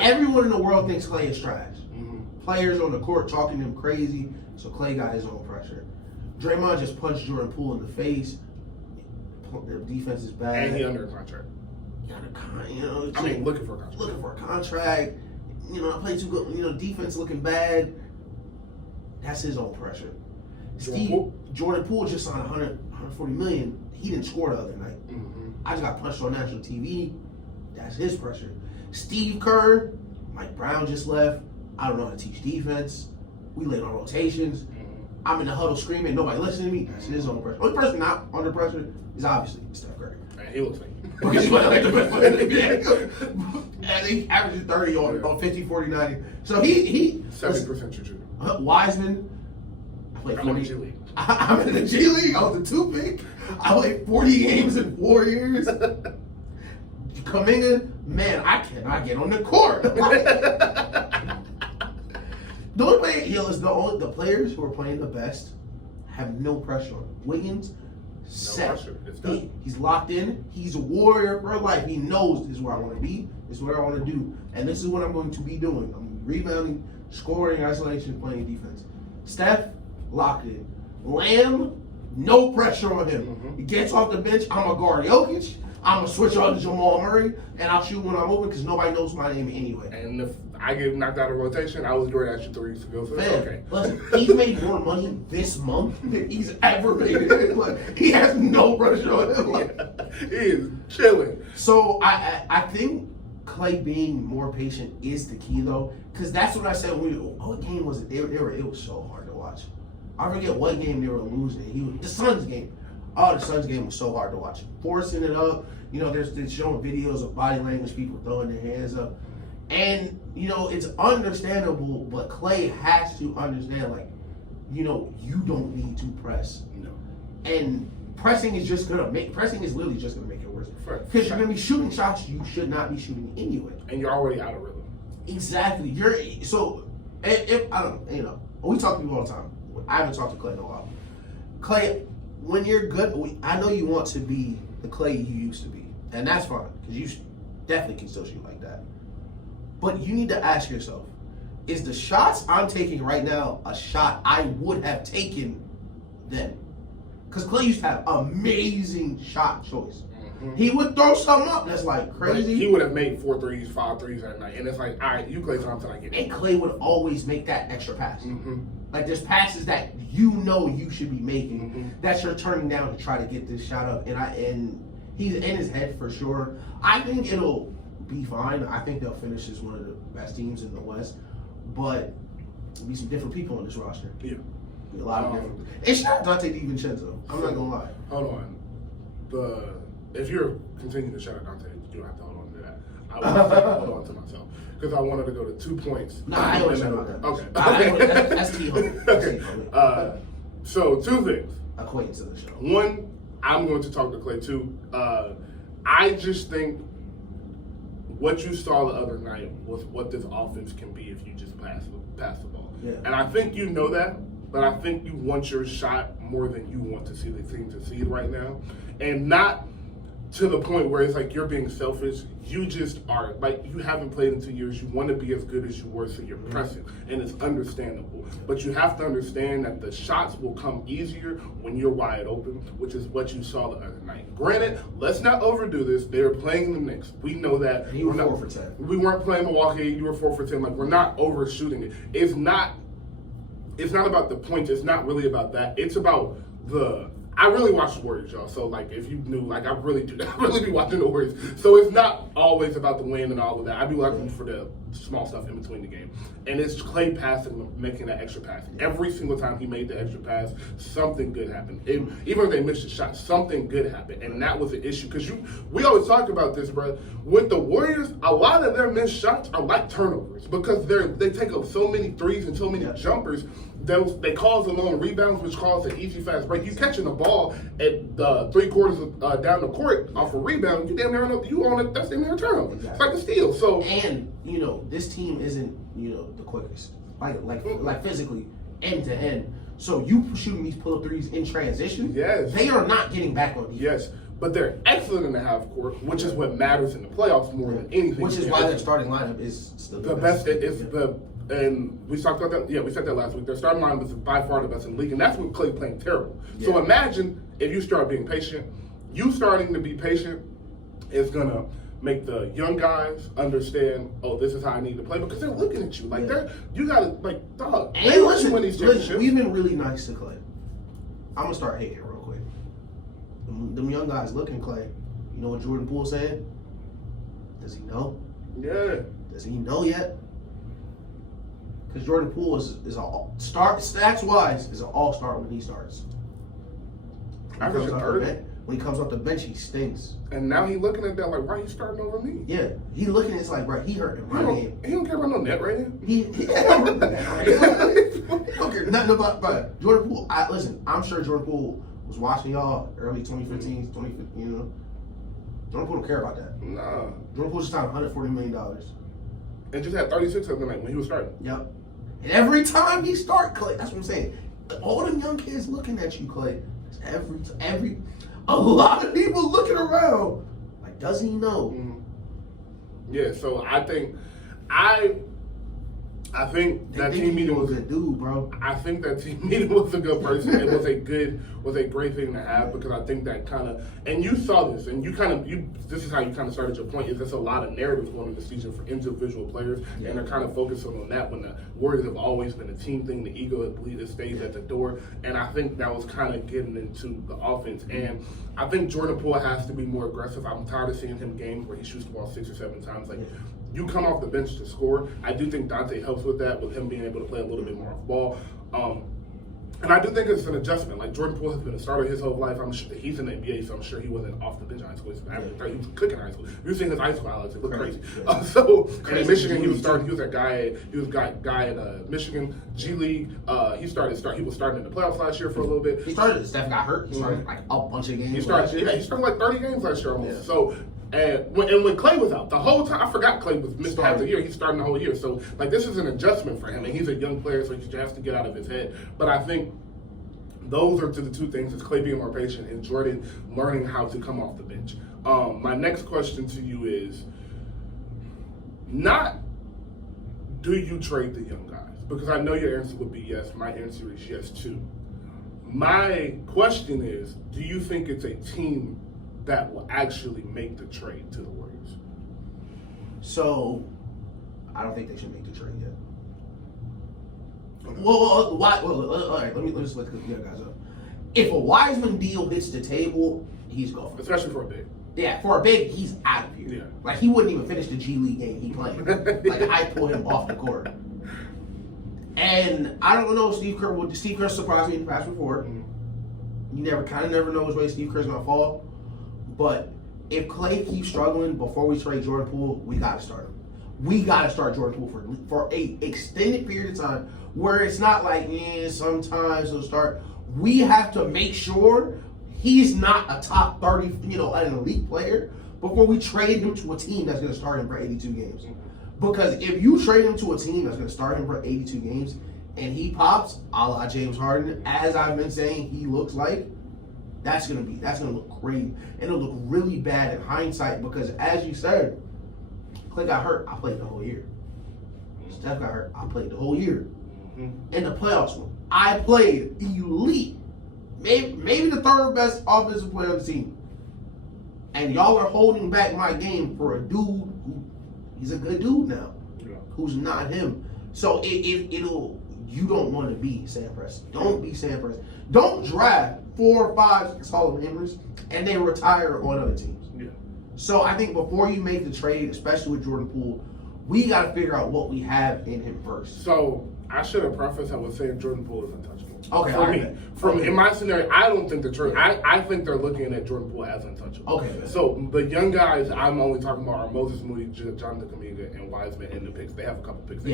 Everyone in the world thinks Klay is trash. Players on the court talking to him crazy, so Klay got his own pressure. Draymond just punched Jordan Poole in the face. Their defense is bad. And he under a contract. Looking for a contract. Looking for a contract. I play too good. Defense looking bad. That's his own pressure. Jordan Poole just signed $140 million. He didn't score the other night. I just got punched on national TV. That's his pressure. Steve Kerr, Mike Brown just left. I don't know how to teach defense. We late on rotations. I'm in the huddle screaming. Nobody listening to me. That's his own pressure. Only person not under pressure is obviously Steph Curry. Man, he looks like because he's one of the best players in the NBA. And he averages 30 on 50, 40, 90. So he 70% true shooter. Wiseman. I played 40. I'm in the G League. I'm in the G League. I was a 2-pick. I played 40 games in 4 years. Kuminga, man, I cannot get on the court. The only way is the players who are playing the best have no pressure on. Wiggins, set. He's locked in. He's a warrior for life. He knows this is where I want to be. This is what I want to do. And this is what I'm going to be doing. I'm rebounding, scoring, isolation, playing defense. Steph, locked in. Lamb, no pressure on him. He gets off the bench. I'm a guard Jokic. I'm going to switch on to Jamal Murray, and I'll shoot when I'm open because nobody knows my name anyway. And if I get knocked out of rotation, I was great at you 3 weeks ago, so it's okay. Listen, he's made more money this month than he's ever made. Like, he has no pressure on him. Like, he is chilling. So I think Klay being more patient is the key, though, because that's what I said. What game was it? It was so hard to watch. I forget what game they were losing. The Suns game. Oh, the Suns game was so hard to watch. Forcing it up. They're showing videos of body language, people throwing their hands up. And, you know, it's understandable, but Clay has to understand, like, you know, you don't need to press. No. And pressing is literally just gonna make it worse. Because you're gonna be shooting shots you should not be shooting anyway. And you're already out of rhythm. Exactly. If I don't, you know, we talk to people all the time. I haven't talked to Clay in a while. Clay, when you're good, I know you want to be the Clay you used to be, and that's fine because you definitely can still shoot like that. But you need to ask yourself: is the shots I'm taking right now a shot I would have taken then? Because Clay used to have amazing shot choice. Mm-hmm. He would throw something up that's like crazy. He would have made 4 threes, 5 threes that night, and it's like, all right, you Clay Thompson, I get it. And Clay would always make that extra pass. Mm-hmm. Like there's passes that you know you should be making mm-hmm. that you're turning down to try to get this shot up, and he's in his head for sure. I think it'll be fine. I think they'll finish as one of the best teams in the West, but there'll be some different people on this roster. Yeah. Be a lot of different. It's not Dante DiVincenzo. I'm not gonna lie. Hold on. If you're continuing to shout out Dante, you don't have to hold on to that. I want to hold on to myself because I wanted to go to 2 points. No, I don't shout out that. Okay. That's key. Okay. So 2 things. Acquaintance of the show. One, I'm going to talk to Clay too. I just think what you saw the other night was what this offense can be if you just pass the ball. Yeah. And I think you know that, but I think you want your shot more than you want to see the team succeed right now. And not to the point where it's like you're being selfish. You just are, like, you haven't played in 2 years. You want to be as good as you were, so you're pressing. And it's understandable. But you have to understand that the shots will come easier when you're wide open, which is what you saw the other night. Granted, let's not overdo this. They were playing the Knicks. We know that. And you were 4 for 10. We weren't playing Milwaukee. You were 4 for 10. Like, we're not overshooting it. It's not about the points. It's not really about that. It's about I really watch the Warriors, y'all. So, like, if you knew, like, I really be watching the Warriors. So it's not always about the win and all of that. I be looking for the small stuff in between the game. And it's Clay passing, making that extra pass. Every single time he made the extra pass, something good happened. Even if they missed a shot, something good happened. And that was the issue. Because we always talk about this, bro. With the Warriors, a lot of their missed shots are like turnovers. Because they take up so many threes and so many jumpers. They cause the long rebounds, which cause an easy fast break. You catching the ball at the 3/4 down the court off a rebound, you damn near know you on it. That's damn near a turnover. Exactly. It's like a steal. So you know this team isn't the quickest, like physically end to end. So you shooting these pull-up threes in transition. Yes, they are not getting back on defense. Yes. But they're excellent in the half court, which is what matters in the playoffs more than anything. Which is why their starting lineup is still the best. And we talked about that. Yeah, we said that last week. Their starting lineup is by far the best in the league, and that's with Clay playing terrible. Yeah. So imagine if you start being patient. You starting to be patient is gonna make the young guys understand. Oh, this is how I need to play because they're looking at you like you gotta like dog. And listen, we've been really nice to Clay. I'm gonna start hating real quick. Them young guys looking Clay. You know what Jordan Poole said? Does he know? Yeah. Does he know yet? Because Jordan Poole is stats wise is an all-star when he starts. When he comes off the bench, he stinks. And now he's looking at that like, why are you starting over me? Yeah, he looking at it like, bro, he hurt in my game. He don't care about no net rating. He don't care nothing about, bro. Jordan Poole. Listen, I'm sure Jordan Poole was watching y'all early 2015, 2015. Jordan Poole don't care about that. Nah. Jordan Poole just signed $140 million. And just had 36 the other night when he was starting. Yep. And every time he start, Clay, that's what I'm saying. All them young kids looking at you, Clay. A lot of people looking around. Like, does he know? Mm-hmm. Yeah, so I think that team meeting was a good dude, bro. I think that team meeting was a good person. It was a great thing to have because I think that kind of, and you saw this, and this is how you kind of started your point. Is there's a lot of narratives going into the season for individual players, and they're kind of focusing on that when the Warriors have always been a team thing. The ego, I believe, it stays at the door, and I think that was kind of getting into the offense. And I think Jordan Poole has to be more aggressive. I'm tired of seeing him games where he shoots the ball 6 or 7 times. You come off the bench to score. I do think Dante helps with that, with him being able to play a little bit more off ball. And I do think it's an adjustment. Like Jordan Poole has been a starter his whole life. I'm sure he's in the NBA, so I'm sure he wasn't off the bench in high school. He was cooking in high school. You've seen his high school highlights; it looked crazy. And in Michigan, he was starting. He was a guy. He was a guy in Michigan G League. He was starting in the playoffs last year for a little bit. He started. Steph got hurt. He started like a bunch of games. He started like 30 games last year almost. Yeah. So. And when Clay was out, the whole time, I forgot Clay was missed half the year. He's starting the whole year. So, like, this is an adjustment for him. And he's a young player, so he has to get out of his head. But I think those are the two things, is Clay being more patient and Jordan learning how to come off the bench. My next question to you is, not do you trade the young guys? Because I know your answer would be yes. My answer is yes, too. My question is, do you think it's a team that will actually make the trade to the Warriors? So, I don't think they should make the trade yet. Well, why? Well, all right. Let's let the young guys up. If a Wiseman deal hits the table, he's gone. Especially for a big. Yeah, for a big, he's out of here. Yeah. Like, he wouldn't even finish the G League game he played. Like, I pull him off the court. And I don't know if Steve Kerr surprised me in the past before. Mm-hmm. You never know which way Steve Kerr's gonna fall. But if Clay keeps struggling before we trade Jordan Poole, we gotta start him. We gotta start Jordan Poole for a extended period of time where it's not like, sometimes he'll start. We have to make sure he's not a top 30, an elite player before we trade him to a team that's gonna start him for 82 games. Because if you trade him to a team that's gonna start him for 82 games and he pops, a la James Harden, as I've been saying he looks like, that's gonna look crazy. And it'll look really bad in hindsight because, as you said, Clay got hurt. I played the whole year. Steph got hurt. I played the whole year. In the playoffs, I played elite. Maybe the third best offensive player on the team. And y'all are holding back my game for a dude who, he's a good dude now, who's not him. So you don't want to be Sam Presti. Don't be Sam Presti. Don't draft 4 or 5 Hall of Famers and then retire on other teams. Yeah. So I think before you make the trade, especially with Jordan Poole, we got to figure out what we have in him first. So I should have prefaced I would say Jordan Poole is untouchable. Okay. In my scenario, I don't think the trade. I think they're looking at Jordan Poole as untouchable. Okay. So the young guys I'm only talking about are Moses Moody, Jonathan Kuminga, and Wiseman in the picks. They have a couple picks.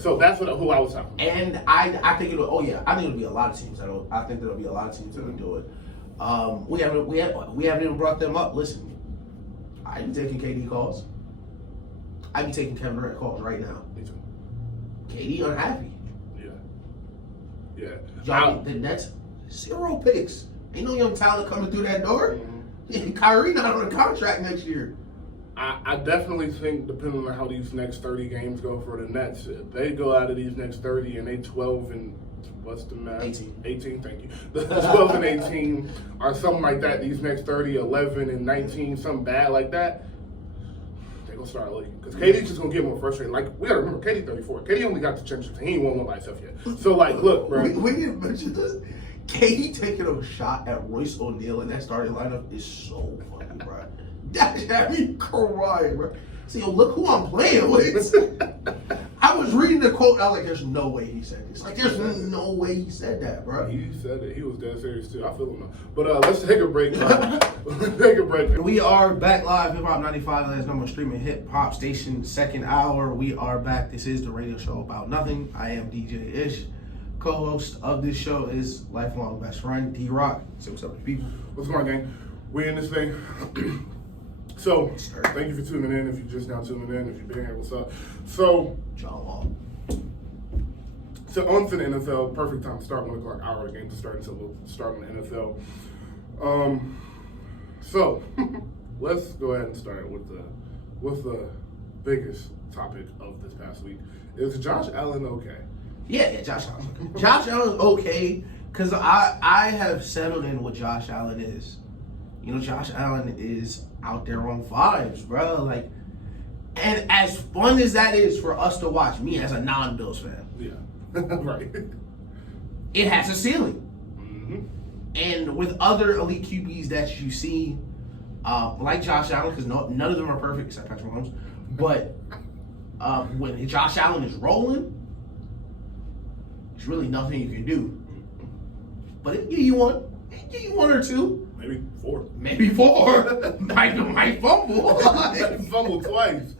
So that's who I was talking about. And I think it'll be a lot of teams. I think there'll be a lot of teams that'll do it. We haven't even brought them up. Listen, I'd be taking KD calls. I'd be taking Kevin Durant calls right now. Me too. KD unhappy. Yeah. Y'all, the Nets, 0 picks. Ain't no young talent coming through that door. Mm-hmm. Kyrie not on a contract next year. I definitely think, depending on how these next 30 games go for the Nets, if they go out of these next 30 and they 12 and what's the math? 18, thank you. The 12 and 18 or something like that, these next 30, 11 and 19, something bad like that, they're going to start looking. Because KD's just going to get more frustrated. Like, we got to remember, KD 34. KD only got the championship. He ain't won one by himself yet. So, like, look, bro. We didn't mention this. KD taking a shot at Royce O'Neal in that starting lineup is so funny, bro. That had me crying, bro. See, look who I'm playing with. I was reading the quote, and I was like, there's no way he said this. Like, there's no way he said that, bro. He said it. He was dead serious, too. I feel him now. But let's take a break. Let's take a break. We are back live, Hip Hop 95, last number streaming hip hop station, second hour. We are back. This is the radio show about nothing. I am DJ Ish. Co-host of this show is lifelong best friend, Drock. Say what's up to people. What's going on, gang? We in this thing. So, thank you for tuning in. If you're just now tuning in, if you've been here, what's up? So, on to the NFL. Perfect time to start 1 o'clock hour. The game to start, so we'll start on the NFL. So, let's go ahead and start with the biggest topic of this past week. Is Josh Allen okay? Yeah, Josh Allen. Josh Allen's okay because I have settled in what Josh Allen is. Josh Allen is out there on vibes, bro. Like, and as fun as that is for us to watch, me as a non-Bills fan. Yeah, right. It has a ceiling. Mm-hmm. And with other elite QBs that you see, like Josh Allen, because none of them are perfect except Patrick Mahomes, but when Josh Allen is rolling, there's really nothing you can do. but it give you one. It give you one or two. Maybe 4. Maybe 4. might fumble. Fumble twice.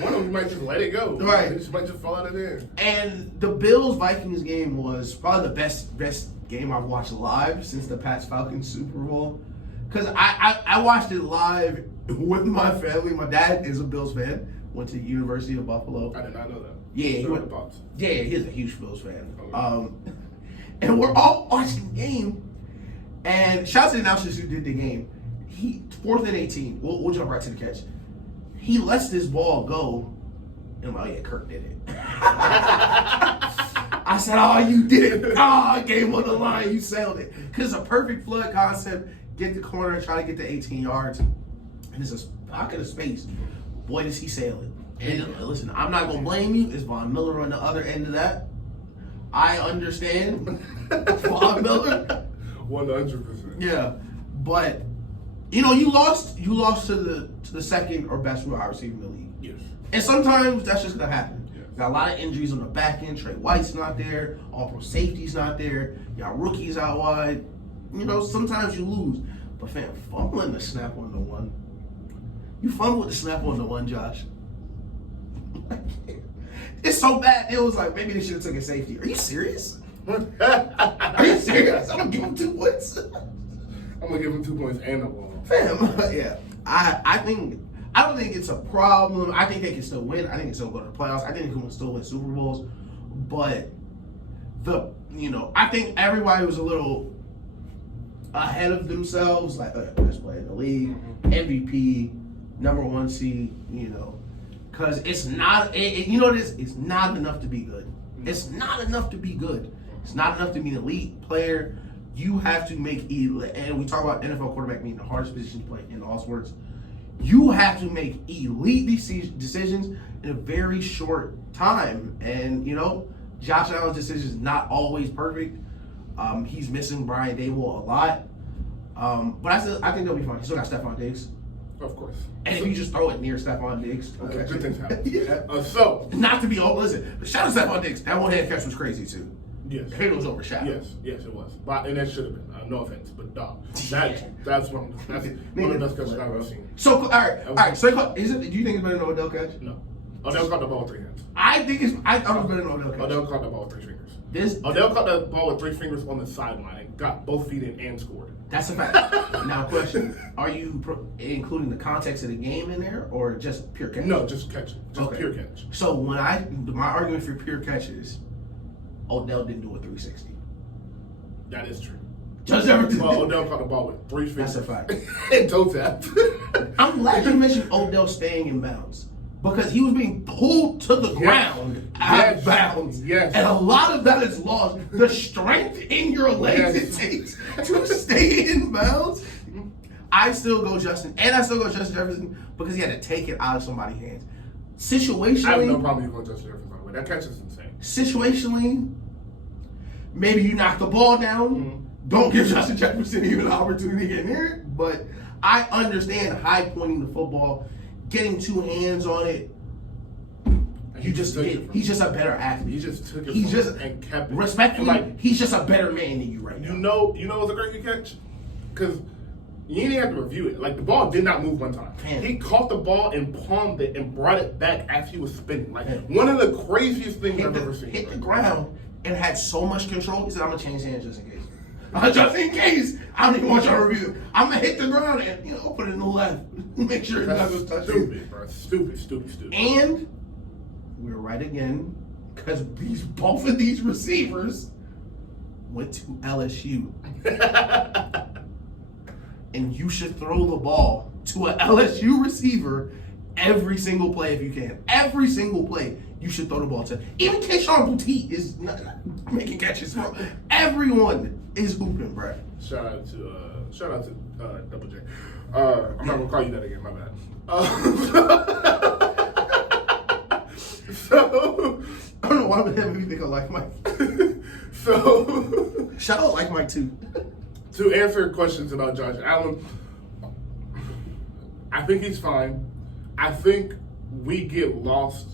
One of them might just let it go. Right. It might just fall out of there. And the Bills-Vikings game was probably the best game I've watched live since the Pats-Falcons Super Bowl. Because I watched it live with my family. My dad is a Bills fan. Went to the University of Buffalo. I did not know that. Yeah, he went. Pops. Yeah, he's a huge Bills fan. Okay. And we're all watching the game. And shout out to the announcers who did the game. 4th and 18. We'll jump right to the catch. He lets this ball go, and I'm like, oh yeah, Kirk did it. I said, oh, you did it. Game on the line, you sailed it. Because it's a perfect flood concept. Get the corner, try to get the 18 yards. And it's a pocket of space. Boy, does he sail it. And listen, I'm not going to blame you. It's Von Miller on the other end of that. I understand. Von Miller. 100%. Yeah. But, you lost to the second or best wide receiver in the league. Yes. And sometimes that's just going to happen. Yes. Got a lot of injuries on the back end. Trey White's not there. All-pro safety's not there. Got rookies out wide. Sometimes you lose. But, fam, fumbling the snap on the one. You fumbled the snap on the one, Josh. It's so bad. It was like, maybe they should have took a safety. Are you serious? Are you serious? I'm going to give him 2 points. I'm going to give him 2 points and a ball. Fam, yeah. I don't think it's a problem. I think they can still win. I think they can still go to the playoffs. I think they can still win Super Bowls. But I think everybody was a little ahead of themselves. Like, best player in the league, MVP, number 1 seed, because it's not, it's not enough to be good. It's not enough to be good. It's not enough to be an elite player. You have to make elite, and we talk about NFL quarterback being the hardest position to play in all sports. You have to make elite decisions in a very short time. And, Josh Allen's decision is not always perfect. He's missing Brian Daboll a lot. But I think they'll be fine. He still got Stephon Diggs. Of course. And if you just throw it near Stephon Diggs, okay. Good things happen. Yeah. So. Not to be listen, but shout out to Stephon Diggs. That one-hand catch was crazy, too. Yes. It was overshadowed. Yes, it was. And that should have been. No offense, but dog. That's one of the best catches I've ever seen. So, all right. So, do you think it's better than Odell catch? No. Odell caught the ball with 3 hands. I thought it was better than Odell catch. Odell caught the ball with 3 fingers. Odell caught the ball with 3 fingers on the sideline and got both feet in and scored. That's a fact. Now, question: are you including the context of the game in there, or just pure catch? No, just catch. Just pure catch. So my argument for pure catch is Odell didn't do a 360. That is true. Just everything. Well, Odell caught the ball with 3 fingers. That's a fact. And toe tapped. I'm glad you mentioned Odell staying in bounds. Because he was being pulled to the ground out of bounds. Yes. And a lot of that is lost. The strength in your legs it takes to stay in bounds. I still go Justin. And I still go Justin Jefferson because he had to take it out of somebody's hands. Situationally. I have no problem with Justin Jefferson, by the way. That catch is insane. Situationally, maybe you knock the ball down. Mm-hmm. Don't give Justin Jefferson even an opportunity to get near it. But I understand high pointing the football. Getting 2 hands on it, he's just a better athlete. He just took it and kept it. Respectfully, he's just a better man than you right now. You know it's a great catch? Because you didn't have to review it. Like, the ball did not move one time. He caught the ball and palmed it and brought it back as he was spinning. Like, one of the craziest things I've ever seen. Hit the ground and had so much control. He said, I'm going to change hands just in case. Just in case, I don't even want y'all to review it. I'm going to hit the ground and, put it in the left. Make sure it doesn't touch it. Stupid, bro. Stupid. And we're right again, because both of these receivers went to LSU. And you should throw the ball to an LSU receiver every single play if you can. Every single play, you should throw the ball to. Even Keyshawn Boutte is not making catches. Everyone is hooping, bro. Shout out to Double J. I'm not gonna call you that again. My bad. So I don't know why that made me think of Like Mike. So shout out Like Mike too. To answer questions about Josh Allen, I think he's fine. I think we get lost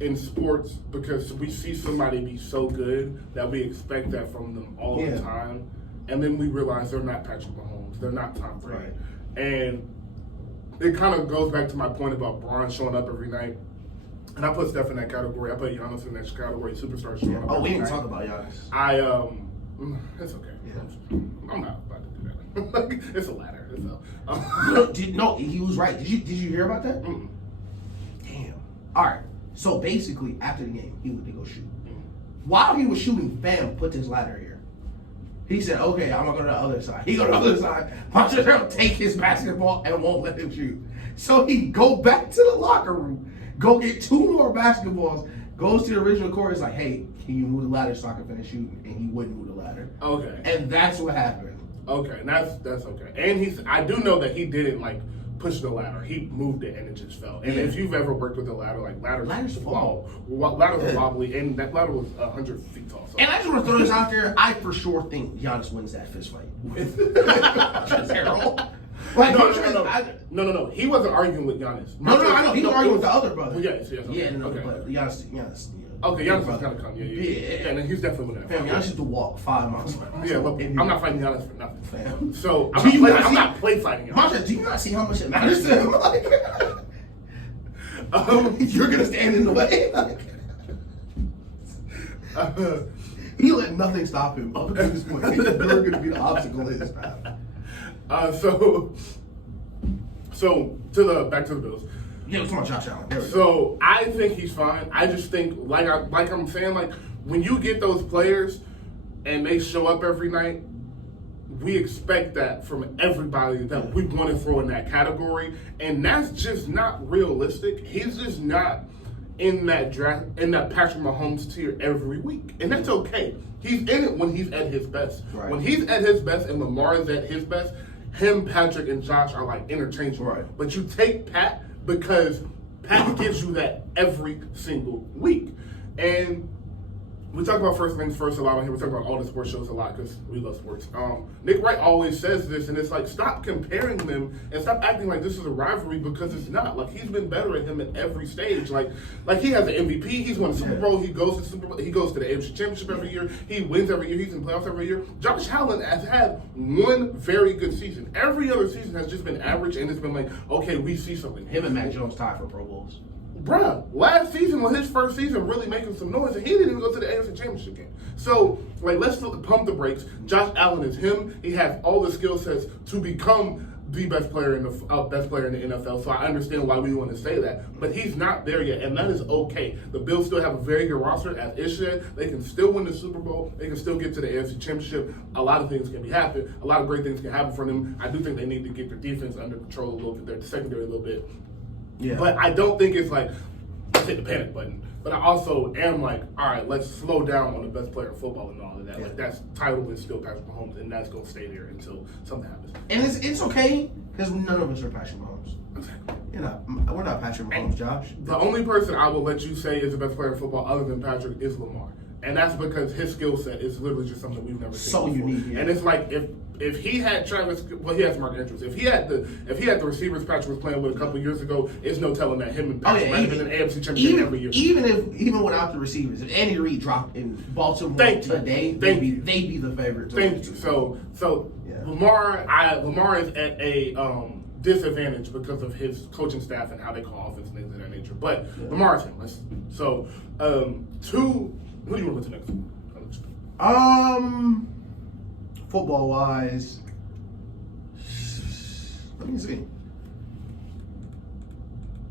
in sports because we see somebody be so good that we expect that from them all the time. and then we realize they're not Patrick Mahomes, they're not Tom Brady, Right. and it kind of goes back to my point about Braun showing up every night. And I put Steph in that category. I put Giannis in that category. Superstar showing up. Oh, we every didn't night. talk about Giannis. It's okay. Yeah. I'm not about to do that. Like, it's a ladder. No, he was right. Did you hear about that? Mm-mm. Damn. All right. So basically, after the game, he went to go shoot. Mm-mm. While he was shooting, Bam put this ladder here. He said, "Okay, I'm gonna go to the other side." He go to the other side. Montreal take his basketball and won't let him shoot. So he go back to the locker room, go get 2 more basketballs, goes to the original court. It's like, "Hey, can you move the ladder so I can finish shooting?" And he wouldn't move the ladder. Okay. And that's what happened. Okay, that's okay. And I do know that he didn't like push the ladder. He moved it and it just fell. And if you've ever worked with a ladder, like ladders fall. Ladders are wobbly, and that ladder was 100 feet tall. So. And I just want to throw this out there. I for sure think Giannis wins that fist fight with Harold. Like, No. He wasn't arguing with Giannis. No, I know. He was arguing with the other brother. Yes. Yeah, Okay. But Giannis. Okay, Giannis was kind of calm. Yeah. And he's definitely winning that Fam, fight. Giannis used to walk 5 miles an hour. Yeah, but I'm not fighting Giannis for nothing. Fam. So Do you not I'm see- not play fighting Giannis. Masha, do you not see how much it matters to him? Like, you're gonna stand in the way. Like, he let nothing stop him up until this point. You're gonna be the obstacle in his path. So back to the Bills. Yeah, we're talking about Josh Allen. There we go. So I think he's fine. I just think, like I'm saying, like when you get those players and they show up every night, we expect that from everybody that we want to throw in that category, and that's just not realistic. He's just not in that Patrick Mahomes tier every week, and that's okay. He's in it when he's at his best. Right. When he's at his best and Lamar is at his best, him, Patrick, and Josh are like interchangeable. Right. But you take Pat because Pat gives you that every single week. And we talk about first things first a lot on here. We talk about all the sports shows a lot because we love sports. Nick Wright always says this, and it's like, stop comparing them and stop acting like this is a rivalry, because it's not. Like, he's been better at him at every stage. Like he has an MVP. He's won a Super Bowl. He goes to the Super Bowl. He goes to the AFC Championship every year. He wins every year. He's in playoffs every year. Josh Allen has had one very good season. Every other season has just been average, and it's been like, okay, we see something. Him and Mac Jones tied for Pro Bowls. Bruh, last season was his first season really making some noise, and he didn't even go to the AFC Championship game. So, like, let's pump the brakes. Josh Allen is him. He has all the skill sets to become the best player in the NFL. So I understand why we want to say that, but he's not there yet, and that is okay. The Bills still have a very good roster, as Ish said. They can still win the Super Bowl. They can still get to the AFC Championship. A lot of things can be happen. A lot of great things can happen for them. I do think they need to get their defense under control a little bit, their secondary a little bit. Yeah. But I don't think it's like, let's hit the panic button. But I also am like, all right, let's slow down on the best player in football and all of that. Yeah. Like, that's title is still Patrick Mahomes, and that's going to stay there until something happens. And it's okay because none of us are Patrick Mahomes. Exactly. We're not Patrick Mahomes, Josh. The only person I will let you say is the best player in football other than Patrick is Lamar. And that's because his skill set is literally just something we've never seen So before. unique, yeah. And it's like if he had he has Mark Andrews. If he had the receivers Patrick was playing with a couple years ago, it's no telling that him and Patrick might have been in an AFC Championship every year. Even without the receivers, if Andy Reid dropped in Baltimore today, they'd be the favorite. Thank you. So Yeah. Lamar is at a disadvantage because of his coaching staff and how they call offense and things of that nature. But Lamar's him. Who do you want to go to next? Football wise, let me see.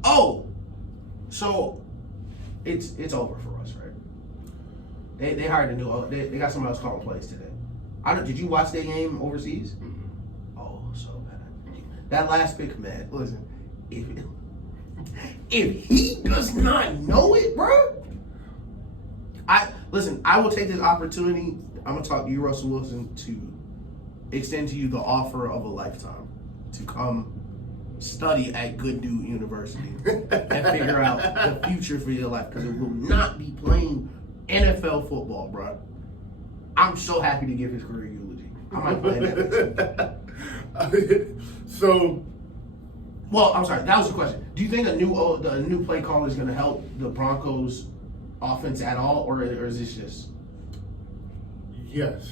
Oh, so it's over for us, right? They hired a new. They got somebody else calling plays today. Did you watch their game overseas? Mm-hmm. Oh, so bad. That last pick, man. Listen, if he does not know it, bro. I will take this opportunity. I'm gonna talk to you, Russell Wilson, to extend to you the offer of a lifetime to come study at Good Dude University and figure out the future for your life, because it will not be playing NFL football, bro. I'm so happy to give his career eulogy. I might play that next week. Well, I'm sorry. That was the question. Do you think a new play caller is going to help the Broncos offense at all, or is this just? Yes,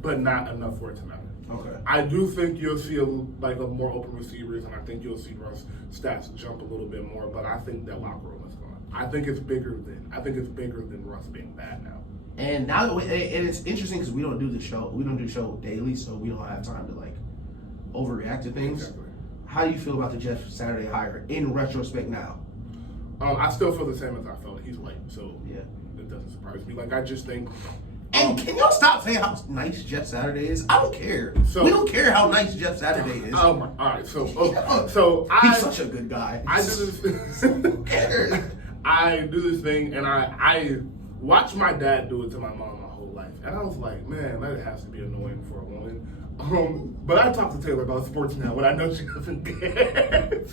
but not enough for it to matter. Okay. I do think you'll see a more open receivers, and I think you'll see Russ stats jump a little bit more. But I think that locker room is gone. I think it's bigger than Russ being bad now. And now, and it's interesting because we don't do the show. We don't do the show daily, so we don't have time to like overreact to things. Exactly. How do you feel about the Jeff Saturday hire in retrospect now? I still feel the same as I felt. He's white, so Yeah. it doesn't surprise me. Like I just think. And can y'all stop saying how nice Jeff Saturday is? I don't care. So- we don't care how nice Jeff Saturday is. All right. So He's such a good guy. I do this. Who cares? I do this thing, and I watched my dad do it to my mom my whole life, and I was like, man, that has to be annoying for a woman. But I talk to Taylor about sports now when I know she doesn't care.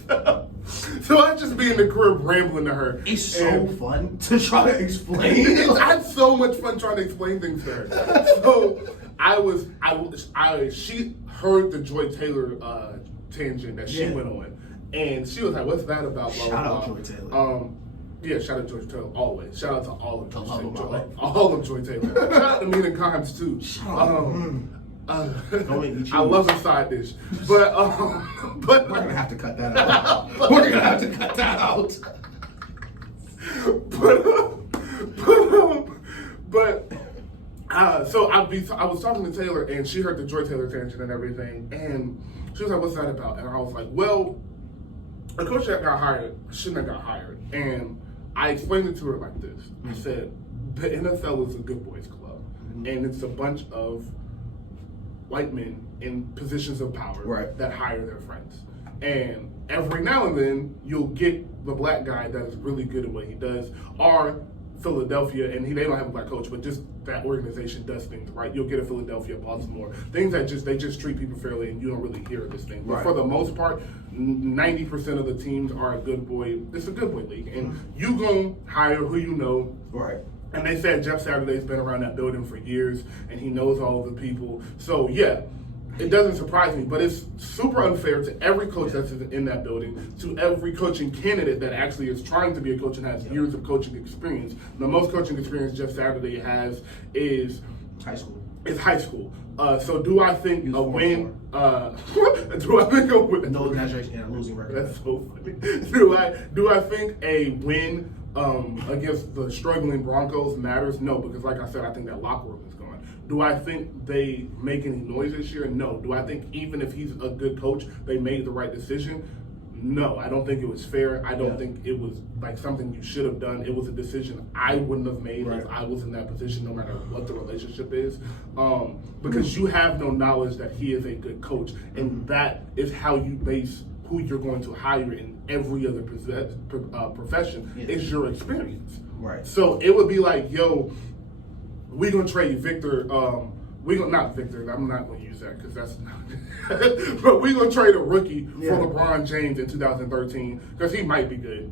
So I just be in the crib rambling to her. It's so fun to try to explain. I had so much fun trying to explain things to her. So she heard the Joy Taylor tangent that she went on, and she was like, "What's that about?" Blah, Shout blah, out blah. Joy Taylor. Yeah, shout out Joy Taylor always. Shout out to all of The Joy love of my Taylor. life. All of Joy Taylor. Shout out to Mina Kimes too. Don't make me choose. I love a side dish, but We're gonna have to cut that out. We're gonna have to cut that out. So I was talking to Taylor, and she heard the Joy Taylor tangent and everything, and she was like, "What's that about?" And I was like, "Well, a coach that got hired shouldn't have got hired." And I explained it to her like this: I said, "The NFL is a good boys club, and it's a bunch of white men in positions of power that hire their friends. And every now and then, you'll get the black guy that is really good at what he does, or Philadelphia, and they don't have a black coach, but just that organization does things right. You'll get a Philadelphia, Baltimore, things that they just treat people fairly, and you don't really hear this thing. But for the most part, 90% of the teams are a good boy. It's a good boy league, and you gonna hire who you know. Right. And they said Jeff Saturday's been around that building for years, and he knows all the people. So yeah, it doesn't surprise me, but it's super unfair to every coach that's in that building, to every coaching candidate that actually is trying to be a coach and has years of coaching experience. The most coaching experience Jeff Saturday has is high school. It's high school. So do I think a win? Do I think a win? No exaggeration and a losing record. That's so funny. Do I think a win against the struggling Broncos matters? No, because like I said, I think that locker room is gone. Do I think they make any noise this year? No. Do I think even if he's a good coach, they made the right decision? No, I don't think it was fair. I don't think it was like something you should have done. It was a decision I wouldn't have made if I was in that position, no matter what the relationship is. Because you have no knowledge that he is a good coach, and that is how you base who you're going to hire in every other profession is your experience. Right. So it would be like, yo, we're going to trade Victor. Not Victor. I'm not going to use that because that's not. But we're going to trade a rookie for LeBron James in 2013 because he might be good.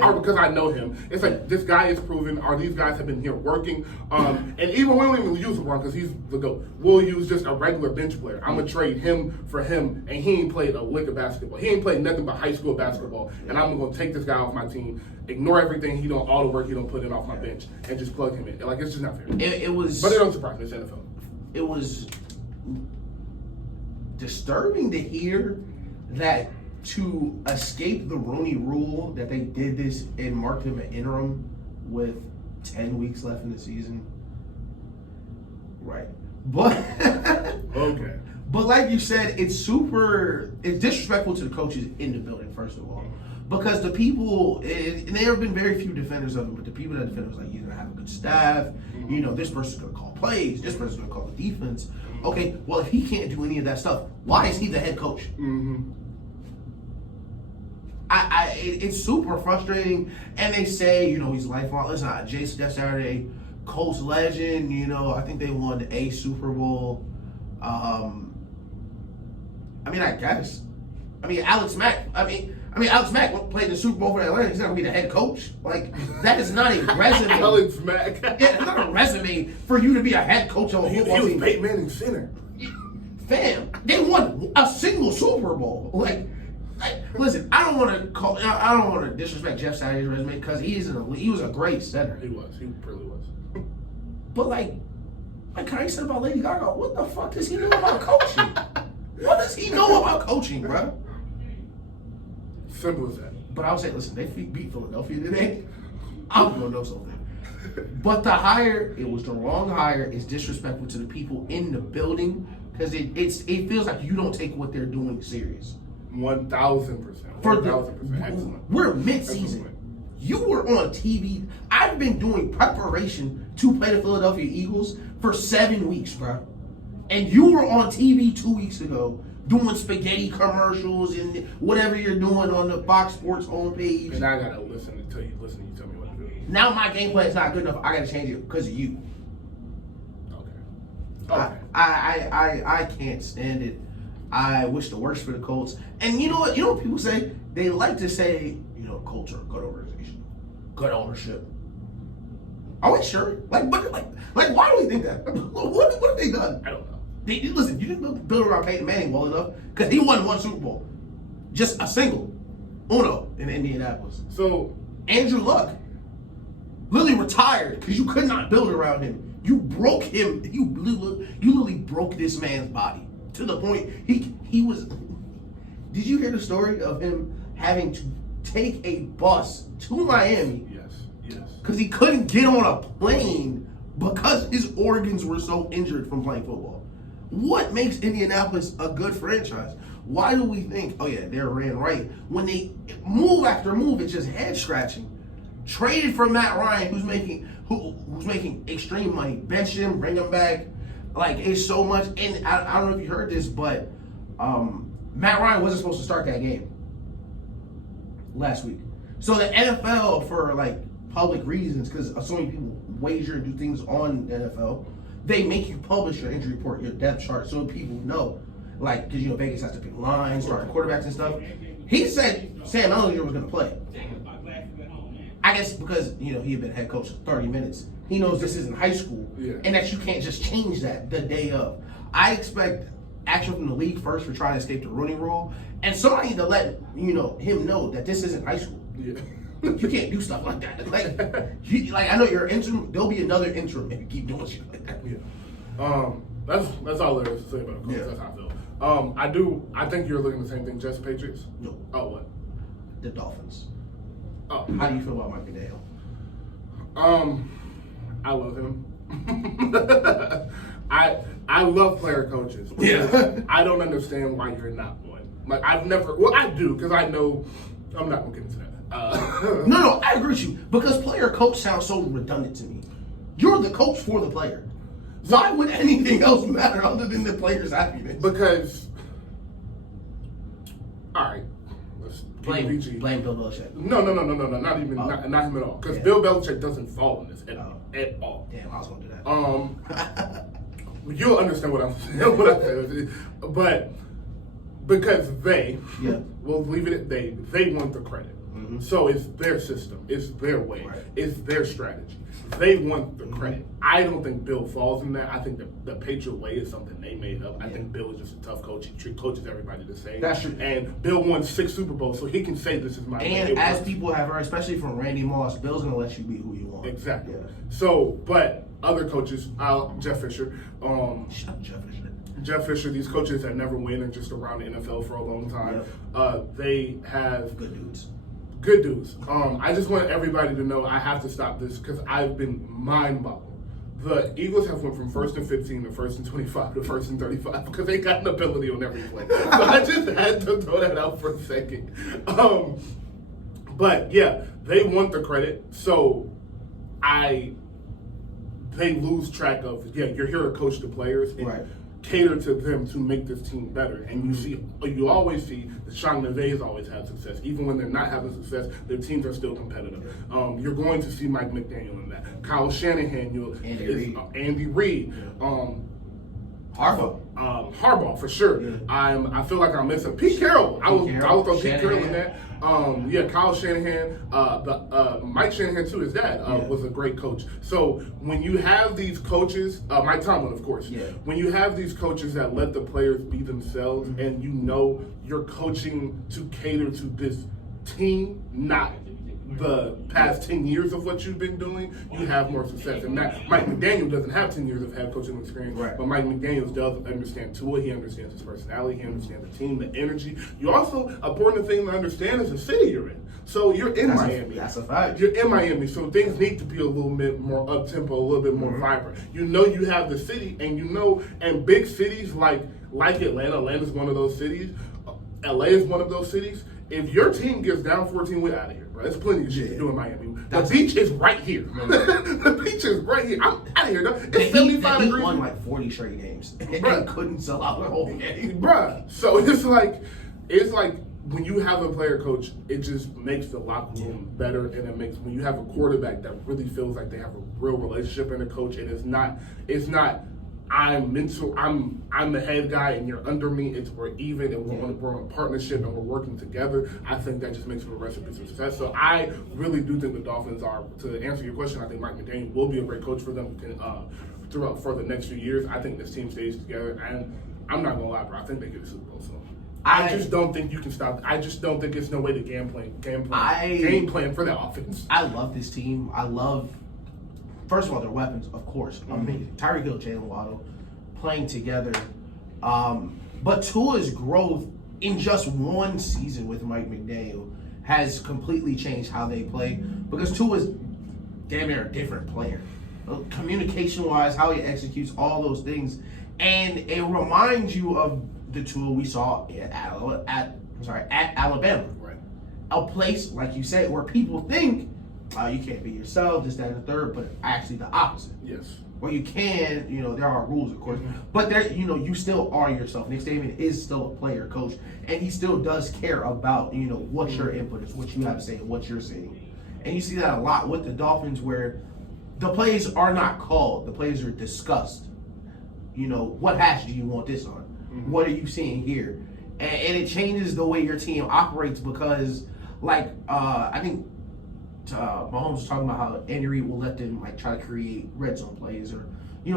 Or because I know him. It's like, this guy is proven, or these guys have been here working. And even we don't even use LeBron because he's the GOAT. We'll use just a regular bench player. I'm going to trade him for him, and he ain't played a lick of basketball. He ain't played nothing but high school basketball. And I'm going to take this guy off my team, ignore everything he don't, all the work he don't put in off my bench, and just plug him in. Like, it's just not fair. It was. But it don't surprise me. It's NFL. It was disturbing to hear that to escape the Rooney Rule that they did this and marked him an interim with 10 weeks left in the season. Right. But okay. But like you said, it's disrespectful to the coaches in the building, first of all. Because the people, and there have been very few defenders of him, but the people that defend him was like, you're going to have a good staff, you know, this person's going to call plays, this person's going to call the defense. Okay, well, if he can't do any of that stuff, why is he the head coach? It's super frustrating, and they say, you know, he's lifelong. Listen, Jeff Saturday, Colts legend, you know, I think they won a Super Bowl. I guess. Alex Mack played the Super Bowl for Atlanta. He's not going to be the head coach. Like, that is not a resume. Alex Mack. Yeah, it's not a resume for you to be a head coach of a football team. He was Peyton Manning's center. Fam, they won a single Super Bowl. Like, listen, I don't want to disrespect Jeff Saturday's resume because he was a great center. He really was. But like, Like Kanye said about Lady Gaga, what the fuck does he know about coaching? What does he know about coaching, bro? Simple as that. But I would say, listen, they beat Philadelphia today. I'm gonna know something. But the hire, it was the wrong hire. It's disrespectful to the people in the building because it feels like you don't take what they're doing serious. 1,000%. 1,000%. Excellent. We're mid-season. Excellent. You were on TV. I've been doing preparation to play the Philadelphia Eagles for 7 weeks, bro. And you were on TV 2 weeks ago doing spaghetti commercials and whatever you're doing on the Fox Sports homepage. And I gotta listen until you tell me what to do. Now my gameplay is not good enough. I gotta change it because of you. Okay. I can't stand it. I wish the worst for the Colts. And you know what? You know what people say? They like to say, Colts are a good organization, good ownership. Are we sure? Like why do we think that? What have they done? I don't know. Listen, you didn't build around Peyton Manning well enough because he won one Super Bowl, just a single, uno in Indianapolis. So Andrew Luck literally retired because you could not build around him. You broke him. You literally broke this man's body to the point he was. Did you hear the story of him having to take a bus to Miami? Yes. Because he couldn't get on a plane because his organs were so injured from playing football. What makes Indianapolis a good franchise? Why do we think, oh yeah, they're ran right? When they move after move, it's just head scratching. Traded for Matt Ryan, who's making extreme money. Bench him, bring him back. Like, it's so much. And I don't know if you heard this, but Matt Ryan wasn't supposed to start that game last week. So the NFL, for like public reasons, because so many people wager and do things on the NFL, they make you publish your injury report, your depth chart, so people know. Like, because Vegas has to pick lines, starting quarterbacks and stuff. He said Sam Ellinger was going to play. I guess because he had been head coach for 30 minutes. He knows this isn't high school, and that you can't just change that the day of. I expect action from the league first for trying to escape the Rooney Rule, and somebody to let him know that this isn't high school. Yeah. You can't do stuff like that. Like I know you're interim. There'll be another interim if you keep doing shit like that. Yeah. That's all there is to say about it. That's how I feel. I think you're looking at the same thing. Just Patriots. No. Oh, what? The Dolphins. Oh. How do you feel about Mike McDaniel? I love him. I love player coaches. Yeah. I don't understand why you're not one. Like I do because I know. I'm not gonna get into that. No, I agree with you because player coach sounds so redundant to me. You're the coach for the player. Why would anything else matter other than the player's happiness? Because, all right, let's blame Bill Belichick. No, not even not him at all. Because Bill Belichick doesn't fall in this at all. Damn, I was gonna do that. You'll understand what I'm saying. But because we'll leave it at they want the credit. Mm-hmm. So it's their system, it's their way, it's their strategy. They want the credit. I don't think Bill falls in that. I think the Patriot way is something they made up. I think Bill is just a tough coach. He coaches everybody the same. That's true. And Bill won 6 Super Bowls, so he can say this is my way. And as people have heard, especially from Randy Moss, Bill's gonna let you be who you want. Exactly. Yeah. So, but other coaches, Jeff Fisher. Shut up, Jeff Fisher. Jeff Fisher, these coaches that never win and just around the NFL for a long time. They have good dudes. Good dudes. I just want everybody to know I have to stop this because I've been mind-boggled. The Eagles have went from 1st and 15 to 1st and 25 to 1st and 35 because they got an ability on every play. So I just had to throw that out for a second. But yeah, they want the credit. So they lose track of, you're here to coach the players. And cater to them to make this team better. And you always see that Sean McVay's always had success. Even when they're not having success, their teams are still competitive. You're going to see Mike McDaniel in that. Kyle Shanahan, Andy Reid. Harbaugh for sure. Yeah. I feel like I'm missing Pete Carroll. I was on Pete Carroll in that. Kyle Shanahan, Mike Shanahan too. His dad was a great coach. So when you have these coaches, Mike Tomlin, of course. Yeah. When you have these coaches that let the players be themselves, and you're coaching to cater to this team, not the past 10 years of what you've been doing, you have more success. And that Mike McDaniel doesn't have 10 years of head coaching experience, right. but Mike McDaniel does understand Tua. He understands his personality. He understands the team, the energy. You also, important thing to understand is the city you're in. So you're in Miami. That's a fact. You're in Miami, so things need to be a little bit more up-tempo, a little bit more vibrant. You know you have the city, and big cities like Atlanta's one of those cities. LA is one of those cities. If your team gets down 14, we're out of here, bro. There's plenty of shit to do in Miami. The beach is right here. The beach is right here. I'm out of here, though. It's 75 degrees. He won like 40 straight games and couldn't sell out the whole game. Bruh. So it's like when you have a player coach, it just makes the locker room better, and it makes when you have a quarterback that really feels like they have a real relationship in a coach, and it's not I'm the head guy and you're under me. It's we're even and we're on a partnership and we're working together. I think that just makes it a recipe for success. So I really do think the Dolphins are, to answer your question, I think Mike McDaniel will be a great coach for them throughout for the next few years. I think this team stays together, and I'm not gonna lie, bro. I think they get a Super Bowl soon. I just don't think you can stop. I just don't think there's no way to game plan for that offense. I love this team. First of all, their weapons, of course, amazing. Tyreek Hill, Jalen Waddle, playing together. But Tua's growth in just one season with Mike McDaniel has completely changed how they play, because Tua's damn near a different player. Communication-wise, how he executes, all those things. And it reminds you of the Tua we saw at Alabama. Right. A place, like you said, where people think, you can't be yourself, this, that, and the third, but actually the opposite. Yes. Where you can, there are rules, of course, but there, you still are yourself. Nick Saban is still a player coach, and he still does care about, what your input is, what you have to say, and what you're saying. And you see that a lot with the Dolphins, where the plays are not called, the plays are discussed. What hash do you want this on? What are you seeing here? And it changes the way your team operates, because, I think Mahomes was talking about how Andy Reid will let them try to create red zone plays or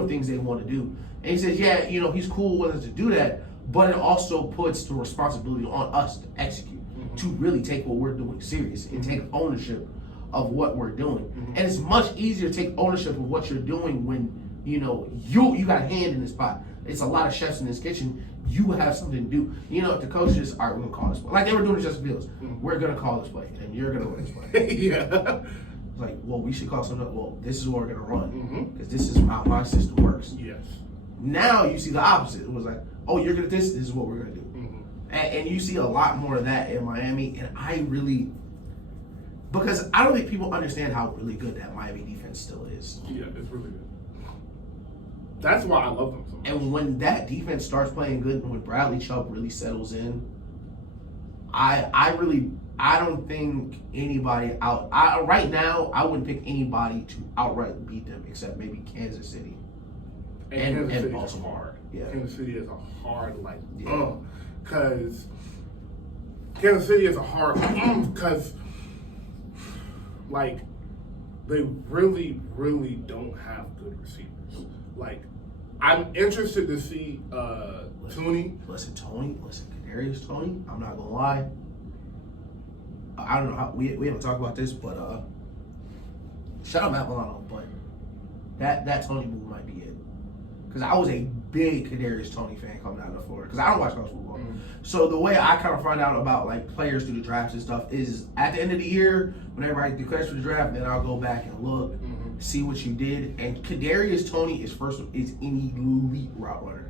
things they want to do. And he says, he's cool with us to do that, but it also puts the responsibility on us to execute, to really take what we're doing serious and take ownership of what we're doing. And it's much easier to take ownership of what you're doing when you got a hand in this pot. It's a lot of chefs in this kitchen. You have something to do. If the coach just, all right, we're going to call this play. Like they were doing it just Bills. We're going to call this play, and you're going to run this play. Yeah. It's like, well, we should call something up. Well, this is what we're going to run, because this is how my system works. Yes. Now you see the opposite. It was like, oh, you're going to this is what we're going to do. And you see a lot more of that in Miami, and because I don't think people understand how really good that Miami defense still is. Yeah, it's really good. That's why I love them so much. And when that defense starts playing good, and when Bradley Chubb really settles in, I don't think anybody right now, I wouldn't pick anybody to outright beat them except maybe Kansas City. And Baltimore. Hard. Yeah. Kansas City is a hard, because Kansas City is a hard, because, they really, really don't have good receivers. I'm interested to see Tooney. Listen, Darius Toney, I'm not going to lie. I don't know how, we haven't talked about this, but shout out Matt Milano, but that Toney move might be it. Because I was a big Kadarius Toney fan coming out of Florida, because I don't watch college football. So the way I kind of find out about players through the drafts and stuff is at the end of the year, when everybody declares for the draft, then I'll go back and look, see what you did. And Kadarius Toney is an elite route runner.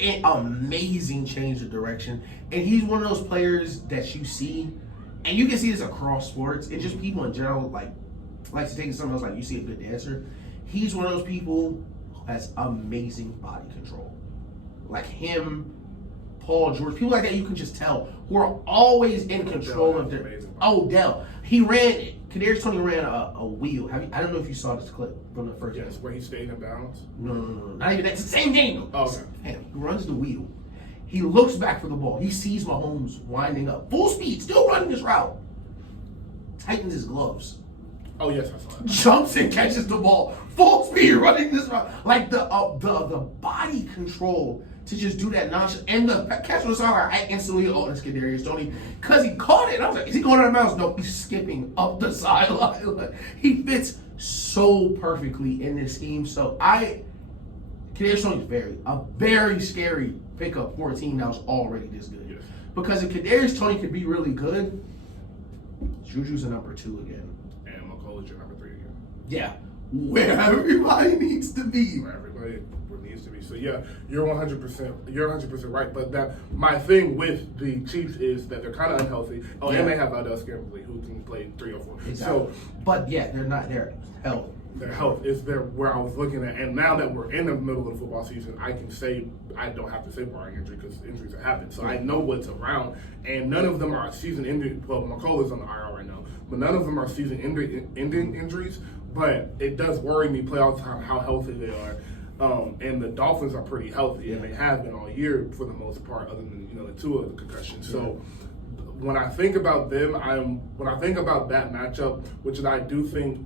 An amazing change of direction. And he's one of those players that you see, and you can see this across sports, and just people in general, like to take something else, you see a good dancer. He's one of those people who has amazing body control. Him, Paul George, people like that you can just tell, who are always in control of their... Odell. Kadarius Toney ran a wheel. I don't know if you saw this clip from the first game. Yes, where he stayed in bounds? No. Not even that. It's the same game. Oh, okay. He runs the wheel. He looks back for the ball. He sees Mahomes winding up. Full speed, still running this route. Tightens his gloves. Oh, yes, I saw that. Jumps and catches the ball. Full speed running this route. The body control to just do that nonchalant. And the catch was all right. I instantly, oh, that's Kadarius Toney. Because he caught it. And I was like, is he going out of bounds? No, he's skipping up the sideline. Like, he fits so perfectly in this scheme. So Kadarius Toney is a very scary pickup for a team that was already this good. Yes. Because if Kadarius Toney could be really good, Juju's a number 2 again. And McCall is your number 3 again. Yeah. Where everybody needs to be. Where everybody needs to be. So yeah, you're 100%. You're 100% right. But that my thing with the Chiefs is that they're kind of unhealthy. Oh, and they have Adele Scambley who can play 3 or 4. Exactly. So, but yeah, they're not their health. Their health is there where I was looking at, and now that we're in the middle of the football season, I can say I don't have to say barring injury because injuries have happened. So I know what's around, and none of them are season-ending. Well, McCall is on the IR right now, but none of them are season-ending injuries. But it does worry me playoff time how healthy they are. And the Dolphins are pretty healthy, and they have been all year for the most part, other than the 2 of the concussions. So when I think about them, when I think about that matchup, which I do think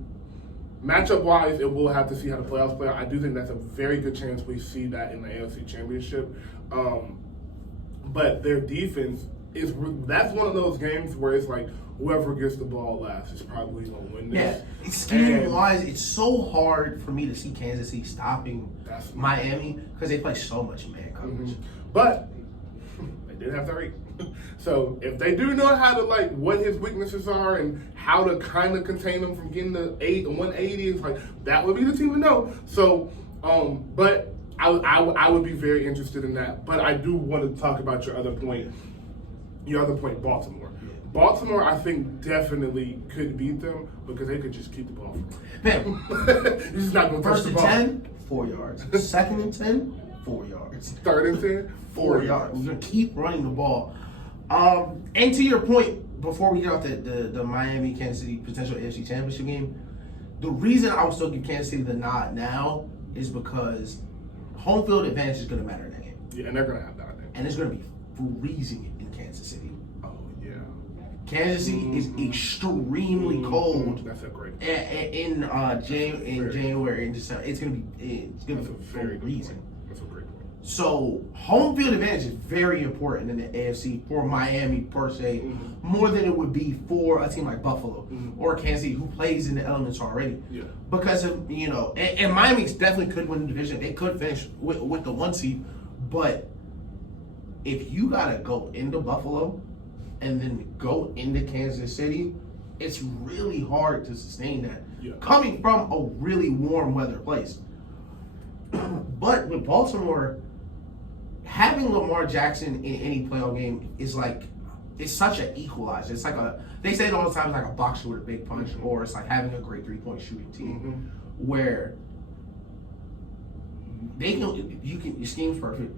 matchup-wise, it will have to see how the playoffs play out. I do think that's a very good chance we see that in the AFC Championship. But their defense that's one of those games where it's like whoever gets the ball last is probably going to win this. Yeah, scheme-wise, it's so hard for me to see Kansas City stopping Miami because they play so much man coverage. Mm-hmm. But they did have Tariq. So if they do know how to what his weaknesses are and how to kind of contain them from getting the 180, it's like that would be the team to know. So, but I would be very interested in that. But I do want to talk about your other point, Baltimore. Baltimore, I think, definitely could beat them because they could just keep the ball from them. You're just not going to touch the ball. 1st and 10, 4 yards. 2nd and 10, 4 yards. 3rd and 10, 4 yards. We're going to keep running the ball. And to your point, before we get off the Miami-Kansas City potential AFC Championship game, the reason I would still give Kansas City the nod now is because home field advantage is going to matter in that game. Yeah, and they're going to have that, I think. And it's going to be freezing in Kansas City. Oh, yeah. Kansas City is extremely cold. That's a great point. In January and December. It's going to be very freezing. That's a great point. So home field advantage is very important in the AFC for Miami per se, more than it would be for a team like Buffalo or Kansas City who plays in the elements already. Yeah. Because of and Miami definitely could win the division. They could finish with the 1 seed, but if you gotta go into Buffalo and then go into Kansas City, it's really hard to sustain that. Yeah. Coming from a really warm weather place. But with Baltimore, having Lamar Jackson in any playoff game is it's such an equalizer. It's they say it all the time, it's like a boxer with a big punch, or it's like having a great 3-point shooting team where your scheme's perfect.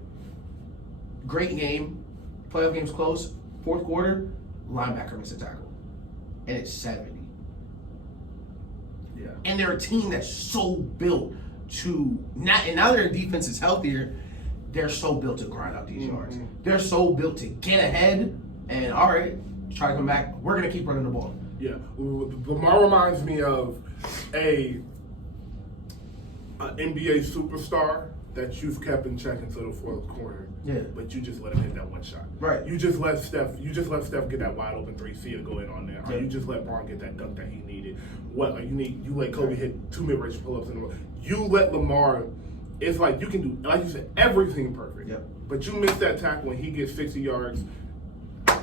Great game, playoff game's close, 4th quarter, linebacker missed a tackle. And it's 70. Yeah. And they're a team that's so built to now their defense is healthier. They're so built to grind out these yards. They're so built to get ahead and all right, try to come back. We're gonna keep running the ball. Yeah, Lamar reminds me of an NBA superstar that you've kept in check until the 4th quarter. Yeah. But you just let him hit that one shot. Right. You just let Steph get that wide open 3, see it go in on there. Or you just let Braun get that dunk that he needed. You let Kobe hit 2 mid-range pull-ups in a row. You let Lamar, it's like you can do, like you said, everything perfect. Yep. But you miss that tackle when he gets 60 yards.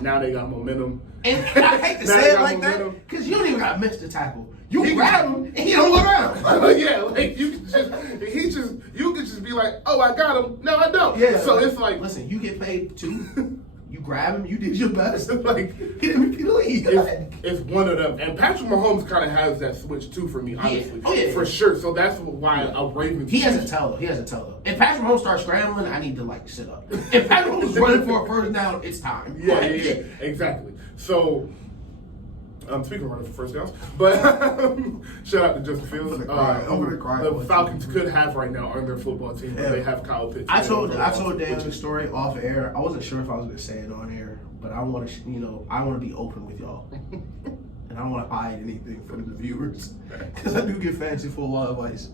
Now they got momentum. And I hate to say it like momentum. That because you don't even got to miss the tackle. You grab him and he don't look around. Yeah, you could just be like, oh, I got him. No, I don't. Yeah. So it's like, listen, you get paid too. You grab him, you did your best. Like, he didn't MVP the league. It's one of them. And Patrick Mahomes kind of has that switch too for me, honestly. Yeah. Oh, yeah. For sure. So that's why I'm Ravens. He has a tell though. If Patrick Mahomes starts scrambling, I need to sit up. If Patrick Mahomes is running for a first down, it's time. Yeah, exactly. So, speaking of running for first downs, but shout out to Justin Fields. The Falcons could have right now on their football team, but they have Kyle Pitts. I told Dan the story off air. I wasn't sure if I was going to say it on air, but I want to be open with y'all, and I don't want to hide anything from the viewers because I do get fancy full advice.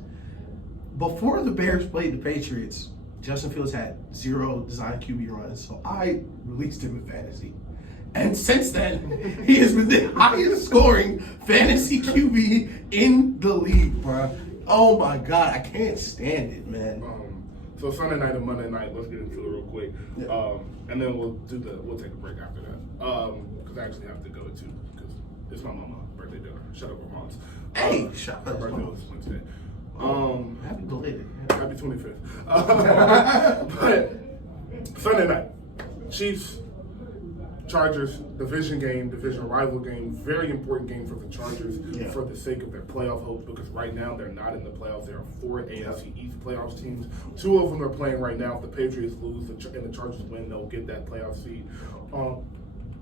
Before the Bears played the Patriots, Justin Fields had 0 design QB runs, so I released him in fantasy. And since then, he has been the highest scoring fantasy QB in the league, bro. Oh my God, I can't stand it, man. So Sunday night and Monday night, let's get into it real quick, and then we'll take a break after that. Because I actually have to go too, because it's my mama's birthday dinner. Shut up, my mom's. Hey, shut up. Her birthday was Wednesday. Happy belated. Happy 25th. But Sunday night, Chiefs, Chargers, division rival game, very important game for the Chargers for the sake of their playoff hopes, because right now they're not in the playoffs. There are 4 AFC East playoffs teams. 2 of them are playing right now. If the Patriots lose and the Chargers win, they'll get that playoff seed.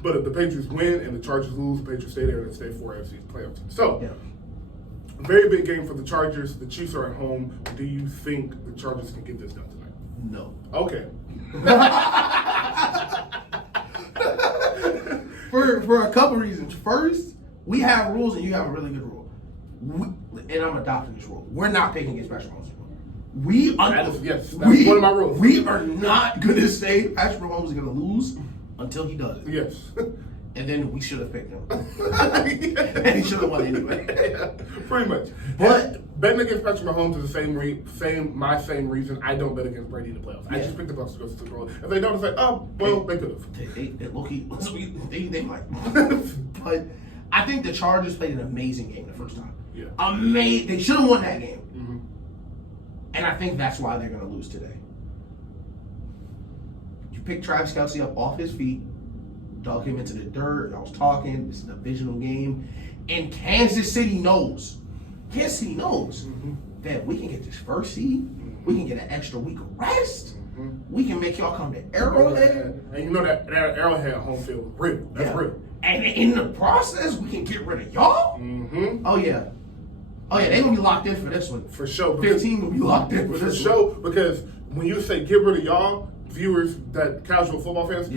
But if the Patriots win and the Chargers lose, the Patriots stay there and stay 4 AFC playoff teams. So, very big game for the Chargers. The Chiefs are at home. Do you think the Chargers can get this done tonight? No. Okay. For a couple reasons. First, we have rules and you have a really good rule. And I'm adopting this rule. We're not picking against Patrick Mahomes. That's one of my rules. We are not going to say Patrick Mahomes is going to lose until he does it. Yes. And then we should have picked him. And he should have won anyway. Yeah, pretty much. But betting against Patrick Mahomes is the same reason I don't bet against Brady in the playoffs. I just picked the Bucs to go to the Super Bowl. If they don't, it's like, oh, well, they could have. They might. But I think the Chargers played an amazing game the first time. Yeah. They should have won that game. Mm-hmm. And I think that's why they're going to lose today. You pick Travis Kelce up off his feet, dug him into the dirt. I was talking. It's a divisional game. And Kansas City knows that we can get this first seed. We can get an extra week of rest. We can make y'all come to Arrowhead. And you know that Arrowhead home field real. That's real. And in the process, we can get rid of y'all. Mm-hmm. Oh yeah, they gonna be locked in for this one. For sure. 15 gonna be locked in for this one. For sure, because when you say get rid of y'all, viewers, that casual football fans,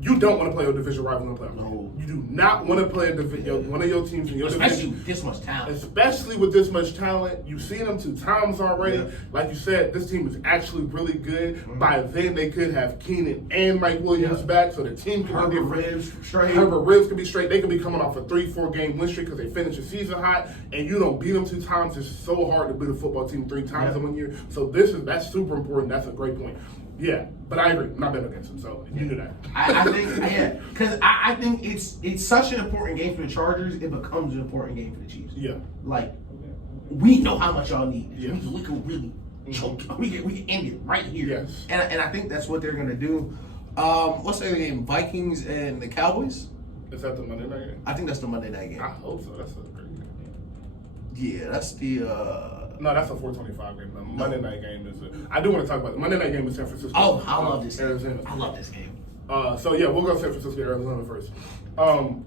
you don't want to play a division rival in the playoffs. No. You do not want to play one of your teams in your Especially division. with this much talent. Especially with this much talent. You've seen them 2 times already. Yeah. Like you said, this team is actually really good. Mm-hmm. By then, they could have Keenan and Mike Williams back, so the team can be ribs straight. Herbert ribs can be straight. They could be coming off a 3-4 game win streak because they finished the season hot, and you don't beat them 2 times. It's so hard to beat a football team 3 times in 1 year. So that's super important. That's a great point. Yeah, but I agree. I'm not betting against them, so you knew that. I think, because I think it's such an important game for the Chargers, it becomes an important game for the Chiefs. Yeah. Like, we know how much y'all need. Yes. We can really choke. We can end it right here. Yes. And I think that's what they're going to do. What's the other game? Vikings and the Cowboys? Is that the Monday night game? I think that's the Monday night game. I hope so. That's a great game. Yeah, that's the... No, that's a 4:25 game. The Monday night game is I do want to talk about the Monday night game in San Francisco. Oh, I love this Arizona. game. I love this game. So yeah, we'll go San Francisco, Arizona first. I'm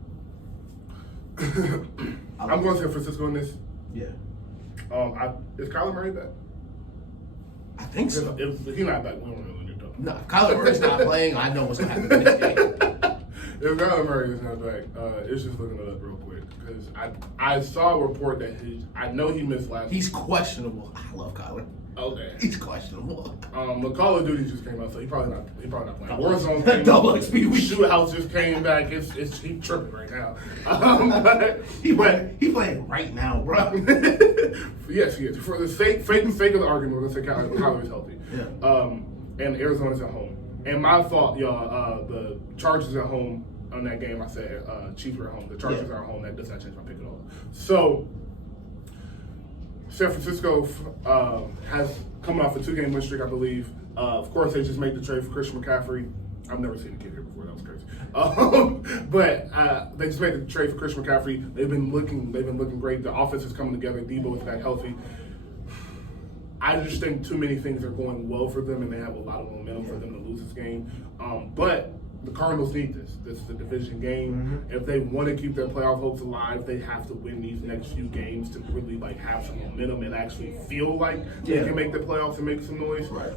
going San Francisco in this. Yeah. Is Kyler Murray back? I think so. If he's not back, we don't really need to talk. No, if Kyler Murray's not playing, I know what's going to happen in this game. If Kyler Murray is not back, it's just looking it up real quick because I saw a report that I know he missed last. He's questionable. I love Kyler. Okay. He's questionable. The Call of Duty just came out, so he probably not playing. Warzone came Double XP. Shoot House just came back. He's tripping right now. He playing right now, bro. Yes, he is. For the sake of the argument, we're gonna say Kyler is healthy. Yeah. And Arizona's at home. And my fault, y'all. The Chargers at home on that game. I said Chiefs are at home. The Chargers are at home. That does not change my pick at all. So San Francisco has coming off a 2-game win streak, I believe. Of course, they just made the trade for Christian McCaffrey. I've never seen a kid here before. That was crazy. But they just made the trade for Christian McCaffrey. They've been looking great. The offense is coming together. Debo is back healthy. I just think too many things are going well for them, and they have a lot of momentum for them to lose this game. But the Cardinals need this. This is a division game. Mm-hmm. If they want to keep their playoff hopes alive, they have to win these next few games to really have some momentum and actually feel like they can make the playoffs and make some noise. Right.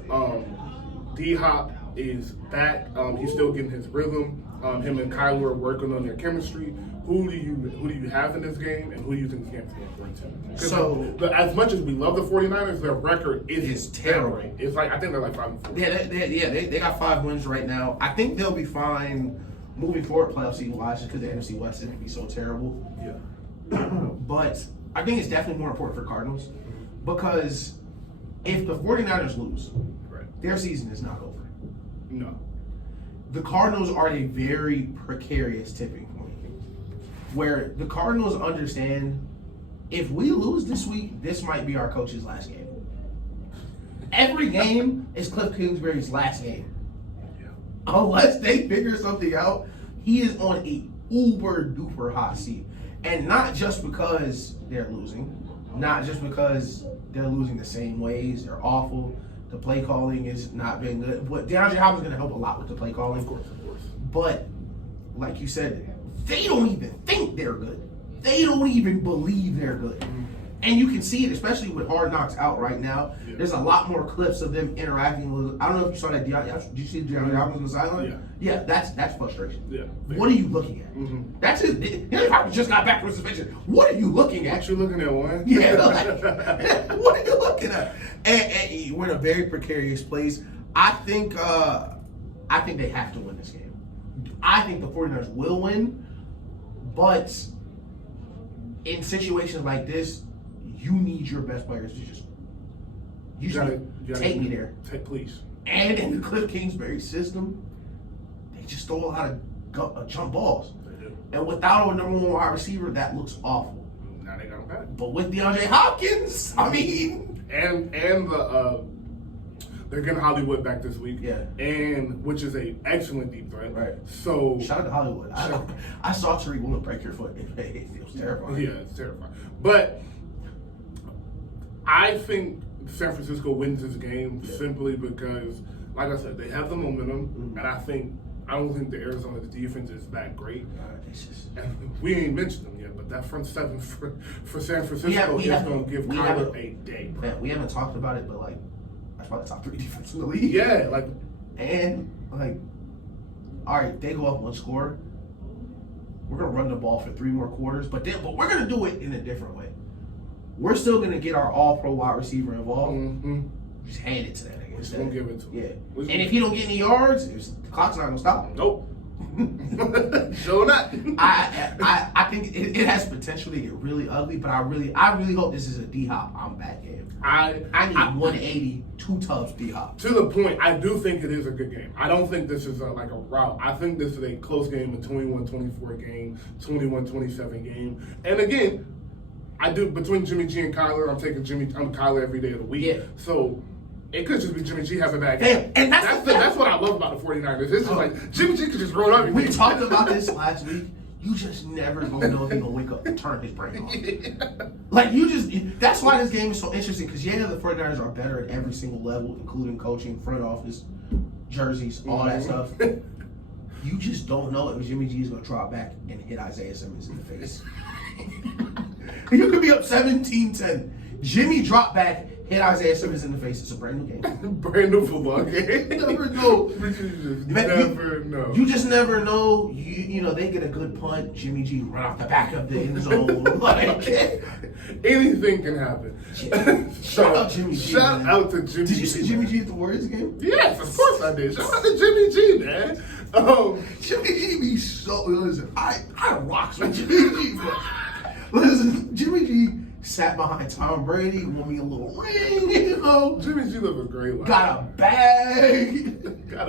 D-Hop, is back. He's still getting his rhythm. Him and Kyler are working on their chemistry. Who do you have in this game, and who do you think this game's going to bring to? So, as much as we love the 49ers, their record is terrible. It's like, I think they're like 5-4. Yeah, they got 5 wins right now. I think they'll be fine moving forward playoff season wise, just because the NFC West is going to be so terrible. Yeah. But I think it's definitely more important for Cardinals because if the 49ers lose, their season is not over. No. The Cardinals are a very precarious tipping point where the Cardinals understand if we lose this week, this might be our coach's last game. Every game is Cliff Kingsbury's last game. Yeah. Unless they figure something out, he is on a uber duper hot seat. And not just because they're losing, not just because they're losing the same ways, they're awful. The play calling is not been good. But DeAndre Hopkins is going to help a lot with the play calling. Of course. But, like you said, they don't even think they're good. They don't even believe they're good. And you can see it, especially with Hard Knocks out right now. Yeah. There's a lot more clips of them interacting with. I don't know if you saw that. Did you see DeAndre Hopkins on the sideline? Yeah. That's frustration. Yeah. What are you looking at? That's it. DeAndre Hopkins just got back from suspension. What are you looking at? What you looking at, one? Yeah. What are you looking at? And we're in a very precarious place. I think they have to win this game. I think the 49ers will win, but in situations like this, you need your best players to just take me there. Please. And in the Cliff Kingsbury system, they just throw a lot of jump balls. They do. And without a number 1 wide receiver, that looks awful. Now they got him back. But with DeAndre Hopkins, I mean, and they're getting Hollywood back this week. Yeah. And which is a excellent deep threat. Right. So shout out to Hollywood. I saw Tariq Woolen break your foot. It was terrifying. Yeah, it's terrifying. But I think San Francisco wins this game simply because, like I said, they have the momentum, and I don't think the Arizona's defense is that great. And we ain't mentioned them yet, but that front seven for San Francisco is going to give Kyler a day. Man, we haven't talked about it, but like that's probably the top 3 defense in the league. Yeah, all right, they go up 1 score. We're gonna run the ball for 3 more quarters, but we're gonna do it in a different way. We're still gonna get our all-pro wide receiver involved. Mm-hmm. Just hand it to that nigga. We're just gonna give it to him. Yeah. And if he don't get any yards, the clock's not gonna stop him. Nope. Sure not. I think it has potential to get really ugly, but I really hope this is a D-Hop I'm back game. I need 180, 2 tubs D-Hop. To the point, I do think it is a good game. I don't think this is like a rout. I think this is a close game, a 21-24 game, 21-27 game. And again, I do between Jimmy G and Kyler. I'm Kyler every day of the week. Yeah. So it could just be Jimmy G has a bad game. And that's what I love about the 49ers. It's just like Jimmy G could just roll up. We talked about this last week. You just never gonna know if he's gonna wake up and turn his brain off. Yeah. Like that's why this game is so interesting because the 49ers are better at every single level, including coaching, front office, jerseys, all that stuff. You just don't know if Jimmy G is gonna drop back and hit Isaiah Simmons in the face. You could be up 17-10. Jimmy drop back, hit Isaiah Simmons in the face. It's a brand new game. Brand new football game. You never know. You just never know. You know, they get a good punt. Jimmy G run off the back of the end zone. Like, anything can happen. Shout out Jimmy G. Shout out to Jimmy G. Did you see Jimmy G at the Warriors game? Yes, of course I did. Shout out to Jimmy G, man. Jimmy G be so. Listen, I rocks with Jimmy G. Listen, Jimmy G sat behind Tom Brady, won me a little ring, you know. Jimmy G lived a great life. Got a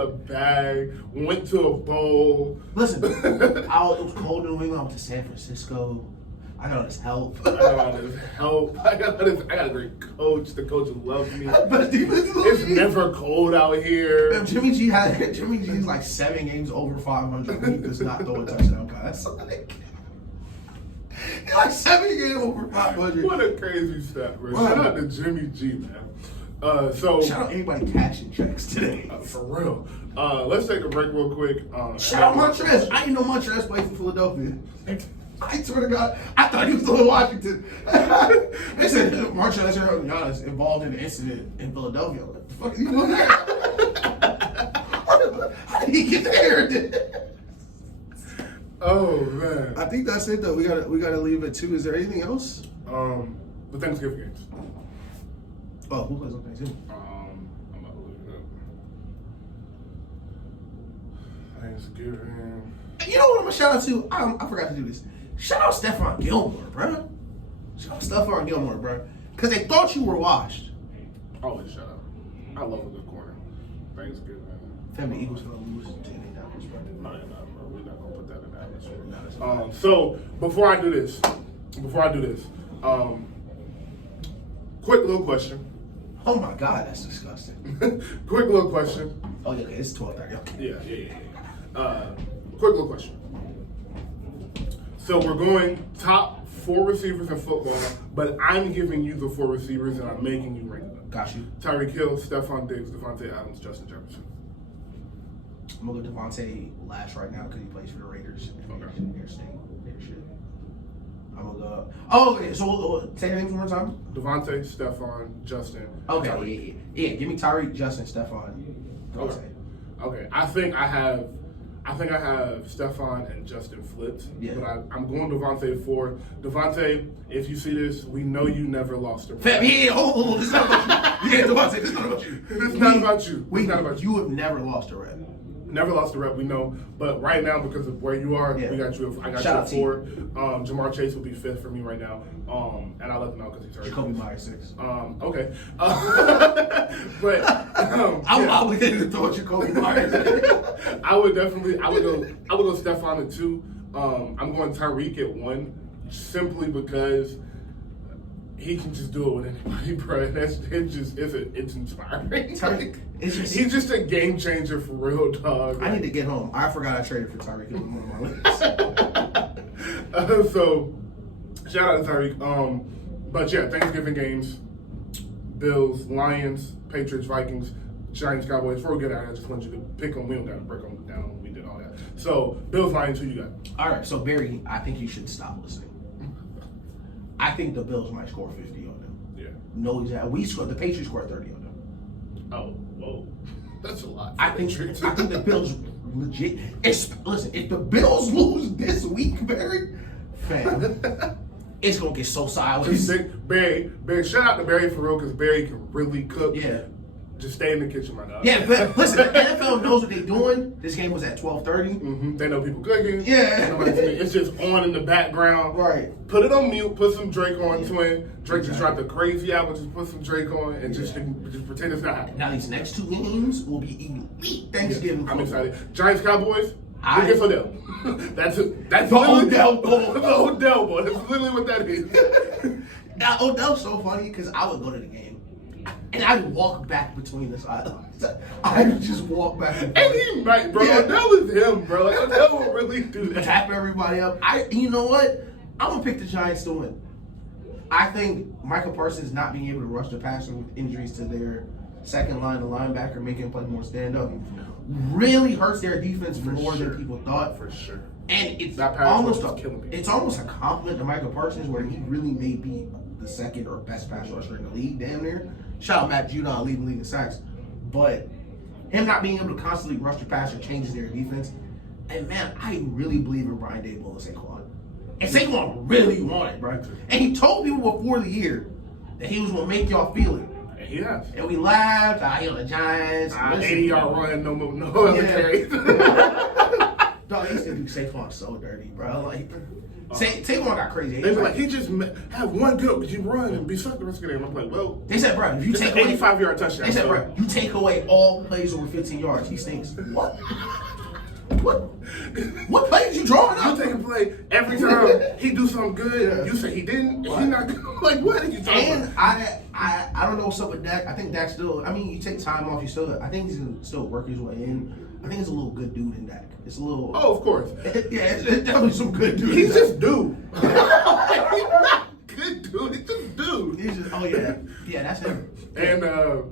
bag. Went to a bowl. Listen, it was cold in New England. I went to San Francisco. I got all this help. I got a great coach. The coach loves me. It's never cold out here. Jimmy G's like 7 games over 500. He does not throw a touchdown pass. Like 7 games over 500. What a crazy stat, bro. Shout out to Jimmy G, man. Shout out anybody cashing checks today. For real. Let's take a break real quick. Shout out Montrez. I didn't know Montrez played for Philadelphia. I swear to God, I thought he was still in Washington. They said Montrez Giannis involved in an incident in Philadelphia. What the fuck are you doing there? he get there. Oh man. I think that's it though. We gotta leave it too. Is there anything else? The Thanksgiving games. Oh, who plays on Thanksgiving? I'm about to look it up. Thanksgiving. You know what I'm gonna shout out to? I forgot to do this. Shout out Stephon Gilmore, bro. Shout out Stephon Gilmore, bro. Because they thought you were washed. Always shout out. I love a good corner. Thanksgiving. Fam, the Eagles gonna lose to Indianapolis, bro. No, you're not, bro. We're not gonna put that in the atmosphere. So before I do this, quick little question. Oh my God, that's disgusting. Quick little question. Oh yeah, okay, it's 12:30. Okay. Yeah. Quick little question. So we're going top 4 receivers in football, but I'm giving you the 4 receivers and I'm making you rank them. Got you. Tyreek Hill, Stephon Diggs, Devontae Adams, Justin Jefferson. I'm gonna go Devontae last right now because he plays for the Raiders. Okay. Their state, their shit. I'm gonna go. Oh, okay, so say your names one more time. Devontae, Stephon, Justin. Okay, Tyreek. yeah. Give me Tyreek, Justin, Stephon. Okay. I think I have Stephon and Justin flipped. Yeah. But I'm going Devontae 4. Devontae, if you see this, we know you never lost a Fam, yeah, hold, this is not about you. Yeah, Devontae, this is not about you. It's not about you. It's not about you. You have never lost a rep. Never lost a rep, we know. But right now, because of where you are, Yeah. I got you at 4. Jamar Chase will be 5th for me right now. And I'll let them know because he's hurt. Jacoby Myers 6. Okay. But I'm obligated to throw Jacoby Myers. I would go Stephon at 2. I'm going Tyreek at 1, simply because he can just do it with anybody, bro. It's inspiring. He's just a game changer for real, dog. I need to get home. I forgot I traded for Tyreek. It was one of my lists. So shout out to Tyreek. But yeah, Thanksgiving games: Bills, Lions, Patriots, Vikings, Giants, Cowboys. Before we get out, I just want you to pick them. We don't got to break them down. We did all that. So Bills, Lions. Who you got? All right. So Barry, I think you should stop listening. I think the Bills might score 50 on them. Yeah. No, exactly. The Patriots scored 30 on them. Oh, whoa. That's a lot. I think the Bills legit. Listen, if the Bills lose this week, Barry, fam, it's gonna get so sideways. Barry, shout out to Barry for real, because Barry can really cook. Yeah. Just stay in the kitchen, my dog. Yeah, but listen, the NFL knows what they're doing. This game was at 12:30. Mm-hmm. They know people cooking. Yeah. It's just on in the background. Right. Put it on mute. Put some Drake on, twin. Drake just dropped the crazy album. Just put some Drake on and just pretend it's not happening. Now these next 2 games will be elite Thanksgiving. Yeah, I'm excited. Giants, Cowboys. Who gets Odell? That's the Odell Bowl. The Odell Bowl. That's literally what that is. Now Odell's so funny because I would go to the game. And I'd walk back between the sidelines. I would just walk back and forth. And he might, bro. Yeah. Odell is him, bro. Like, Odell will really do that. Tap everybody up. You know what? I'm going to pick the Giants to win. I think Michael Parsons not being able to rush the passer with injuries to their second line, the linebacker, making him play more stand-up, really hurts their defense more than people thought. For sure. And it's that almost a compliment to Michael Parsons where he really may be the second or best pass rusher in the league, damn near. Shout out Matt Judon leading the league in sacks. But him not being able to constantly rush the passer changes their defense. And man, I really believe in Brian Daboll and Saquon. And Saquon really wanted, bro. And he told people before the year that he was going to make y'all feel it. He has. And we laughed. He on the Giants. 80-yard run, no other carries. Dog, he used to do Saquon so dirty, bro. Like, Saquon got crazy. They were like, he just have one good, but you run and be stuck the rest of the game. I'm like, well. They said, bro, if you take an 85-yard touchdown. They said, bro, you take away all plays over 15 yards. He stinks. What? What plays you drawing up? You take a play every time he do something good. Yeah. You say he didn't. He not good. Like, what are you talking about? And I don't know what's up with Dak. I think Dak still. I mean, you take time off. I think he's still work his way in. I think it's a little good dude in Dak. It's a little. Oh, of course. It's definitely some good dude. He's just dude. He's not good dude. He's just dude. He's just. Oh yeah. Yeah, that's him. And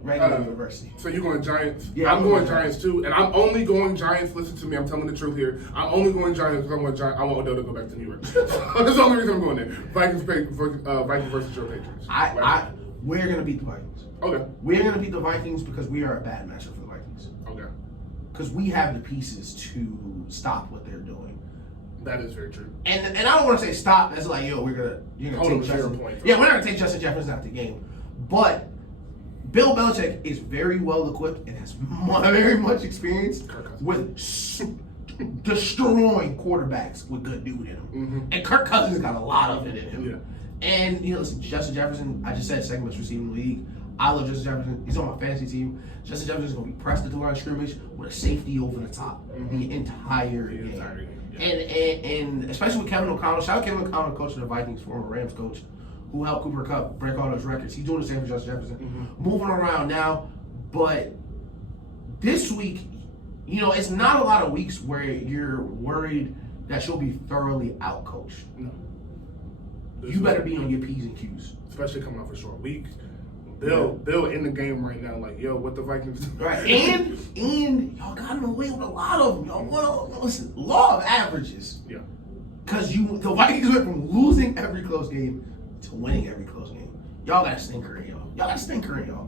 Regular University. So you going Giants? Yeah, I'm going Giants too, and I'm only going Giants. Listen to me, I'm telling the truth here. I'm only going Giants because I want Odell to go back to New York. That's the only reason I'm going there. Vikings versus your Patriots. We're gonna beat the Vikings. Okay. We're gonna beat the Vikings because we are a bad matchup for the Vikings. Okay. because we have the pieces to stop what they're doing. That is very true. And I don't want to say stop. That's like, you're gonna take Justin. Yeah, we're not gonna take Justin Jefferson out the game. But Bill Belichick is very well equipped and has very much experience with destroying quarterbacks with good dude in him. Mm-hmm. And Kirk Cousins got a lot of it in him. Yeah. And listen, Justin Jefferson, I just said second best receiver in the league. I love Justin Jefferson. He's on my fantasy team. Justin Jefferson is going to be pressed at the line of scrimmage with a safety over the top the entire game. Yeah. And especially with Kevin O'Connell. Shout out Kevin O'Connell, coach of the Vikings, former Rams coach, who helped Cooper Kupp break all those records. He's doing the same for Justin Jefferson. Mm-hmm. Moving around now. But this week, it's not a lot of weeks where you're worried that she'll be thoroughly outcoached. No. You better be on your P's and Q's. Especially coming off a short week. They'll in the game right now, like, yo, what the Vikings do? Right. And y'all got him away with a lot of them. Y'all, well, listen, law of averages. Yeah. Because the Vikings went from losing every close game to winning every close game. Y'all got a stinker in y'all.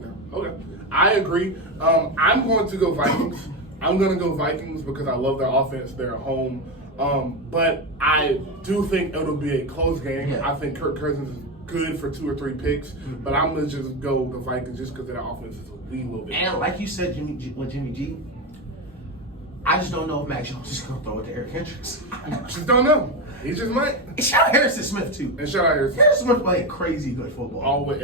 Yeah. Okay. I agree. I'm going to go Vikings. I'm going to go Vikings because I love their offense. They're at home. But I do think it'll be a close game. Yeah. I think Kirk Cousins is good for 2 or 3 picks, but I'm going to just go the Vikings just because their offense is a little bit. And like you said, Jimmy G, I just don't know if Mac Jones is going to throw it to Eric Hendricks. I just don't know. He just might. And shout out Harrison Smith, too. And shout out Harrison Smith playing crazy good football. Always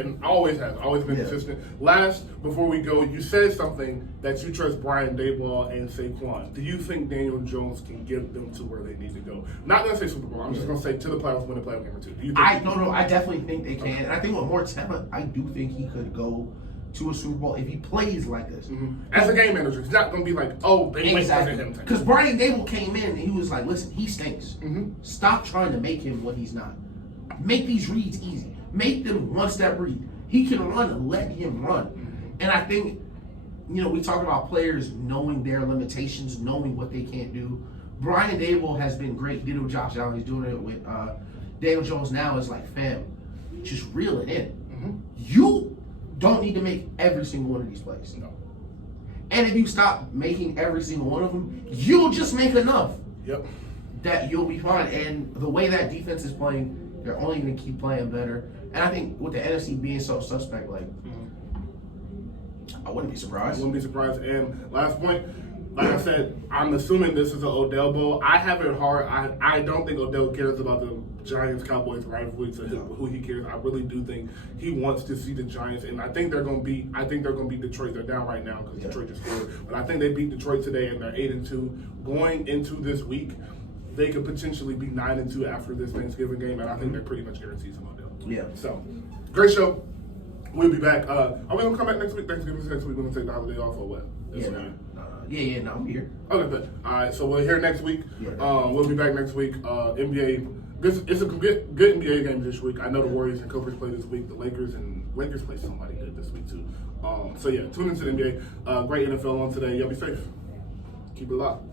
been consistent. Last, before we go, you said something that you trust Brian Daboll and Saquon. Do you think Daniel Jones can get them to where they need to go? Not going to say Super Bowl. I'm just going to say to the playoffs, win a playoff game or 2. Do you think I definitely think they can. Okay. And I think with more talent, I do think he could go to a Super Bowl if he plays like this. Mm-hmm. As a game manager, it's not going to be like, oh, they went for him. Because Brian Daboll came in and he was like, listen, he stinks. Mm-hmm. Stop trying to make him what he's not. Make these reads easy. Make them one-step read. He can run and let him run. Mm-hmm. And I think, we talk about players knowing their limitations, knowing what they can't do. Brian Daboll has been great. He did it with Josh Allen. He's doing it with Daniel Jones now. It's like, fam, just reel it in. Mm-hmm. You don't need to make every single one of these plays. No. And if you stop making every single one of them, you'll just make enough. Yep. That you'll be fine. And the way that defense is playing, they're only going to keep playing better. And I think with the NFC being so suspect, I wouldn't be surprised. And last point, like I said, I'm assuming this is an Odell Bowl. I have it hard. I don't think Odell cares about the Giants-Cowboys rivalry to who he cares. I really do think he wants to see the Giants, and I think they're going to beat Detroit. They're down right now because Detroit just scored. But I think they beat Detroit today, and they're 8-2. Going into this week, they could potentially be 9-2 after this Thanksgiving game, and I think they're pretty much guaranteed some Odell. Yeah. So, great show. We'll be back. Are we going to come back next week? Thanksgiving's next week. We're going to take the holiday off or what? No, I'm here. Okay, good. All right, so we're here next week. Yeah. We'll be back next week. NBA. It's a good NBA game this week. I know the Warriors and Clippers play this week. The Lakers play somebody good this week too. So yeah, tune into the NBA. Great NFL on today. Y'all be safe. Keep it locked.